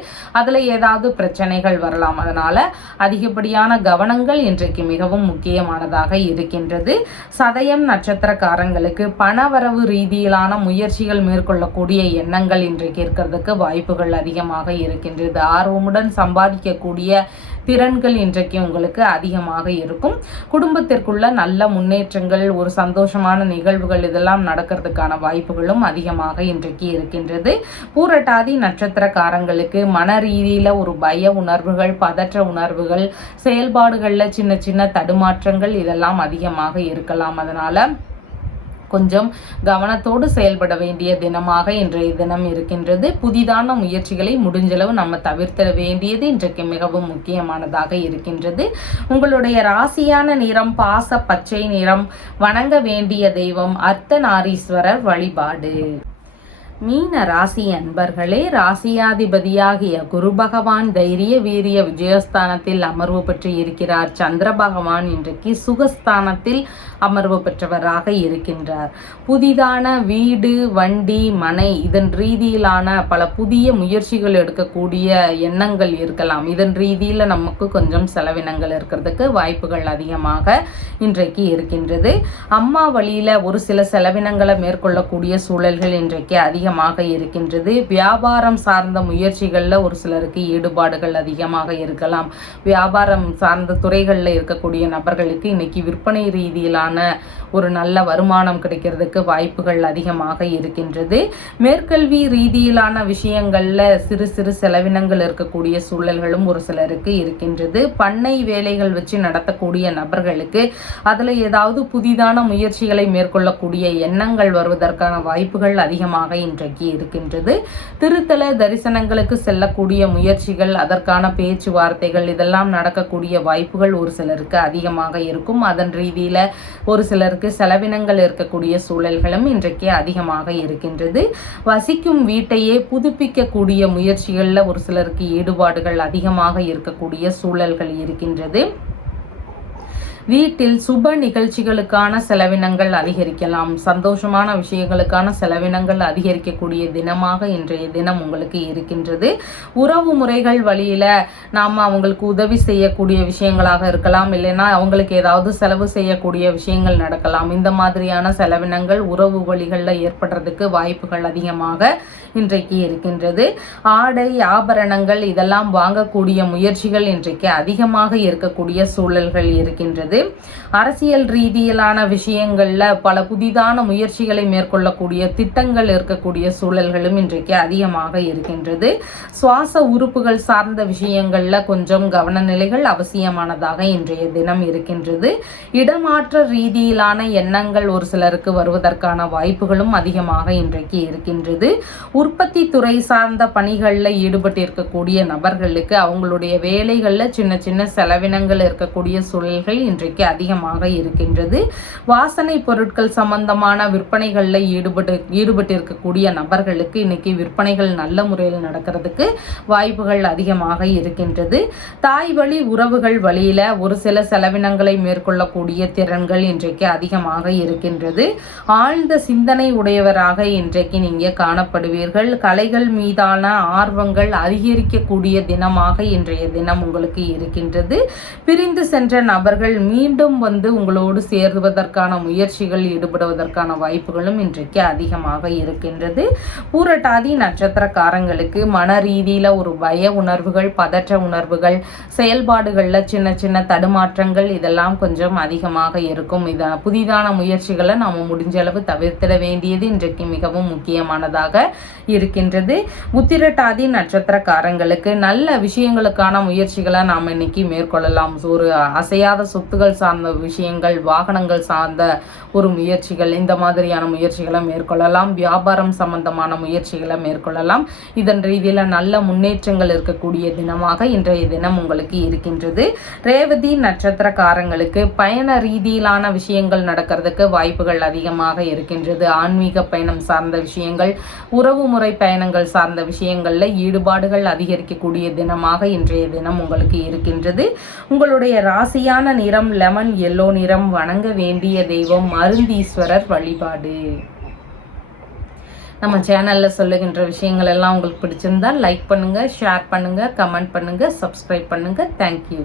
அதுல ஏதாவது பிரச்சனைகள் வரலாம். அதனால அதிகப்படியான கவனங்கள் இன்றைக்கு மிகவும் முக்கியமானதாக இருக்கின்றது. சதயம் நட்சத்திரக்காரங்களுக்கு பணவரவு ரீதியிலான முயற்சிகள் மேற்கொள்ளக்கூடிய எண்ணங்கள் இன்றைக்கு இருக்கிறதுக்கு வாய்ப்புகள் அதிகமாக இருக்கின்றது. ஆர்வமுடன் சம்பாதிக்கக்கூடிய திறன்கள் இன்றைக்கு உங்களுக்கு அதிகமாக இருக்கும். குடும்பத்திற்குள்ள நல்ல முன்னேற்றங்கள் ஒரு சந்தோஷமான நிகழ்வுகள் இதெல்லாம் நடக்கிறதுக்கான வாய்ப்புகளும் அதிகமாக இன்றைக்கு இருக்கின்றது. பூரட்டாதி நட்சத்திரக்காரங்களுக்கு மன ரீதியில ஒரு பய உணர்வுகள் பதற்ற உணர்வுகள் செயல்பாடுகள்ல சின்ன சின்ன தடுமாற்றங்கள் இதெல்லாம் அதிகமாக இருக்கலாம். அதனால கொஞ்சம் கவனத்தோடு செயல்பட வேண்டிய தினமாக இன்றைய தினம் இருக்கின்றது. புதிதான முயற்சிகளை முடிஞ்சளவு நம்ம தவிர்த்திட வேண்டியது இன்றைக்கு மிகவும் முக்கியமானதாக இருக்கின்றது. உங்களுடைய ராசியான நிறம் பாச பச்சை நிறம். வணங்க வேண்டிய தெய்வம் அர்த்தநாரீஸ்வரர் வழிபாடு. மீன ராசி அன்பர்களே, ராசியாதிபதியாகிய குரு பகவான் தைரிய வீரிய விஜயஸ்தானத்தில் அமர்வு பெற்று இருக்கிறார். சந்திர பகவான் இன்றைக்கு சுகஸ்தானத்தில் அமர்வு பெற்றவராக இருக்கின்றார். புதிதான வீடு வண்டி மனை இதன் ரீதியிலான பல புதிய முயற்சிகள் எடுக்கக்கூடிய எண்ணங்கள் இருக்கலாம். இதன் ரீதியில் நமக்கு கொஞ்சம் செலவினங்கள் இருக்கிறதுக்கு வாய்ப்புகள் அதிகமாக இன்றைக்கு இருக்கின்றது. அம்மா வழியில ஒரு சில செலவினங்களை மேற்கொள்ளக்கூடிய சூழல்கள் இன்றைக்கு அதிகமாக இருக்கின்றது. வியாபாரம் சார்ந்த முயற்சிகள்ல ஒரு சிலருக்கு ஈடுபாடுகள் அதிகமாக இருக்கலாம். வியாபாரம் சார்ந்த துறைகள்ல இருக்கக்கூடிய நபர்களுக்கு இன்னைக்கு விற்பனை ரீதியிலான ஒரு நல்ல வருமானம் கிடைக்கிறதுக்கு வாய்ப்புகள் அதிகமாக இருக்கின்றது. மேற்கல்வி ரீதியிலான விஷயங்கள்ல சிறு சிறு செலவினங்கள் இருக்கக்கூடிய சூழல்களும் ஒரு சிலருக்கு இருக்கின்றது. பண்ணை வேலைகள் வச்சு நடத்தக்கூடிய நபர்களுக்கு அதுல ஏதாவது புதிதான முயற்சிகளை மேற்கொள்ளக்கூடிய எண்ணங்கள் வருவதற்கான வாய்ப்புகள் அதிகமாக இன்றைக்கு இருக்கின்றது. திருத்தல தரிசனங்களுக்கு செல்லக்கூடிய முயற்சிகள் அதற்கான பேச்சுவார்த்தைகள் இதெல்லாம் நடக்கக்கூடிய வாய்ப்புகள் ஒரு சிலருக்கு அதிகமாக இருக்கும். அதன் ரீதியில ஒரு சிலருக்கு செலவினங்கள் இருக்கக்கூடிய சூழல்களும் இன்றைக்கு அதிகமாக இருக்கின்றது. வசிக்கும் வீட்டையே புதுப்பிக்கக்கூடிய முயற்சிகள்ல ஒரு சிலருக்கு ஈடுபாடுகள் அதிகமாக இருக்கக்கூடிய சூழல்கள் இருக்கின்றது. வீட்டில் சுப நிகழ்ச்சிகளுக்கான செலவினங்கள் அதிகரிக்கலாம். சந்தோஷமான விஷயங்களுக்கான செலவினங்கள் அதிகரிக்கக்கூடிய தினமாக இன்றைய தினம் உங்களுக்கு இருக்கின்றது. உறவு முறைகள் வழியில நாம் அவங்களுக்கு உதவி செய்யக்கூடிய விஷயங்களாக இருக்கலாம். இல்லைன்னா அவங்களுக்கு ஏதாவது செலவு செய்யக்கூடிய விஷயங்கள் நடக்கலாம். இந்த மாதிரியான செலவினங்கள் உறவு வழிகளில் ஏற்படுறதுக்கு வாய்ப்புகள் அதிகமாக இன்றைக்கு இருக்கின்றது. ஆடை ஆபரணங்கள் இதெல்லாம் வாங்கக்கூடிய முயற்சிகள் இன்றைக்கு அதிகமாக இருக்கக்கூடிய சூழல்கள் இருக்கின்றது. அரசியல் ரீதியிலான விஷயங்கள்ல பல புதிதான முயற்சிகளை மேற்கொள்ளக்கூடிய திட்டங்கள் இருக்கக்கூடிய சூழல்களும் இன்றைக்கு அதிகமாக இருக்கின்றது. சுவாச உறுப்புகள் சார்ந்த விஷயங்கள்ல கொஞ்சம் கவனநிலைகள் அவசியமானதாக இன்றைய தினம் இருக்கின்றது. இடமாற்ற ரீதியிலான எண்ணங்கள் ஒரு சிலருக்கு வருவதற்கான வாய்ப்புகளும் அதிகமாக இன்றைக்கு இருக்கின்றது. உற்பத்தி துறை சார்ந்த பணிகளில் ஈடுபட்டிருக்கக்கூடிய நபர்களுக்கு அவங்களுடைய வேலைகளில் சின்ன சின்ன செலவினங்கள் இருக்கக்கூடிய சூழல்கள் இன்றைக்கு இன்றைக்கு அதிகமாக இருக்கின்றது. வாசனை பொருட்கள் சம்பந்தமான விற்பனைகளில் ஈடுபட்டு இருக்கக்கூடிய நபர்களுக்கு இன்னைக்கு விற்பனைகள் நல்ல முறையில் நடக்கிறதுக்கு வாய்ப்புகள் அதிகமாக இருக்கின்றது. தாய் வழி உறவுகள் வழியில ஒரு சில செலவினங்களை மேற்கொள்ளக்கூடிய திறன்கள் இன்றைக்கு அதிகமாக இருக்கின்றது. ஆழ்ந்த சிந்தனை உடையவராக இன்றைக்கு நீங்க காணப்படுவீர்கள். கலைகள் மீதான ஆர்வங்கள் அதிகரிக்கக்கூடிய தினமாக இன்றைய தினம் உங்களுக்கு இருக்கின்றது. பிரிந்து சென்ற நபர்கள் மீண்டும் உங்களோடு சேருவதற்கான முயற்சிகள் ஈடுபடுவதற்கான வாய்ப்புகளும் இன்றைக்கு அதிகமாக இருக்கின்றது. பூரட்டாதி நட்சத்திரக்காரங்களுக்கு மன ரீதியில ஒரு பய உணர்வுகள், பதற்ற உணர்வுகள், செயல்பாடுகள்ல சின்ன சின்ன தடுமாற்றங்கள் இதெல்லாம் கொஞ்சம் அதிகமாக இருக்கும். புதிதான முயற்சிகளை நாம முடிஞ்ச அளவு தவிர்த்திட வேண்டியது இன்றைக்கு மிகவும் முக்கியமானதாக இருக்கின்றது. உத்திரட்டாதி நட்சத்திரக்காரங்களுக்கு நல்ல விஷயங்களுக்கான முயற்சிகளை நாம் இன்னைக்கு மேற்கொள்ளலாம். ஒரு அசையாத சொத்துகள் சார்ந்த விஷயங்கள், வாகனங்கள் சார்ந்த ஒரு முயற்சிகள், இந்த மாதிரியான முயற்சிகளை மேற்கொள்ளலாம். வியாபாரம் சம்பந்தமான முயற்சிகளை மேற்கொள்ளலாம். இதன் ரீதியில நல்ல முன்னேற்றங்கள் இருக்கக்கூடிய தினமாக இன்றைய தினம் உங்களுக்கு இருக்கின்றது. ரேவதி நட்சத்திரக்காரங்களுக்கு பயண ரீதியிலான விஷயங்கள் நடக்கிறதுக்கு வாய்ப்புகள் அதிகமாக இருக்கின்றது. ஆன்மீக பயணம் சார்ந்த விஷயங்கள், உறவு முறை பயணங்கள் சார்ந்த விஷயங்கள்ல ஈடுபாடுகள் அதிகரிக்கக்கூடிய தினமாக இன்றைய தினம் உங்களுக்கு இருக்கின்றது. உங்களுடைய ராசியான நிறம் லெமன் எல்லோ நிறம். வணங்க வேண்டிய தெய்வம் மருந்தீஸ்வரர் வழிபாடு. நம்ம சேனல்ல சொல்லுகின்ற விஷயங்கள் எல்லாம் உங்களுக்கு பிடிச்சிருந்தா லைக் பண்ணுங்க, ஷேர் பண்ணுங்க, கமெண்ட் பண்ணுங்க, சப்ஸ்கிரைப் பண்ணுங்க. தேங்க்யூ.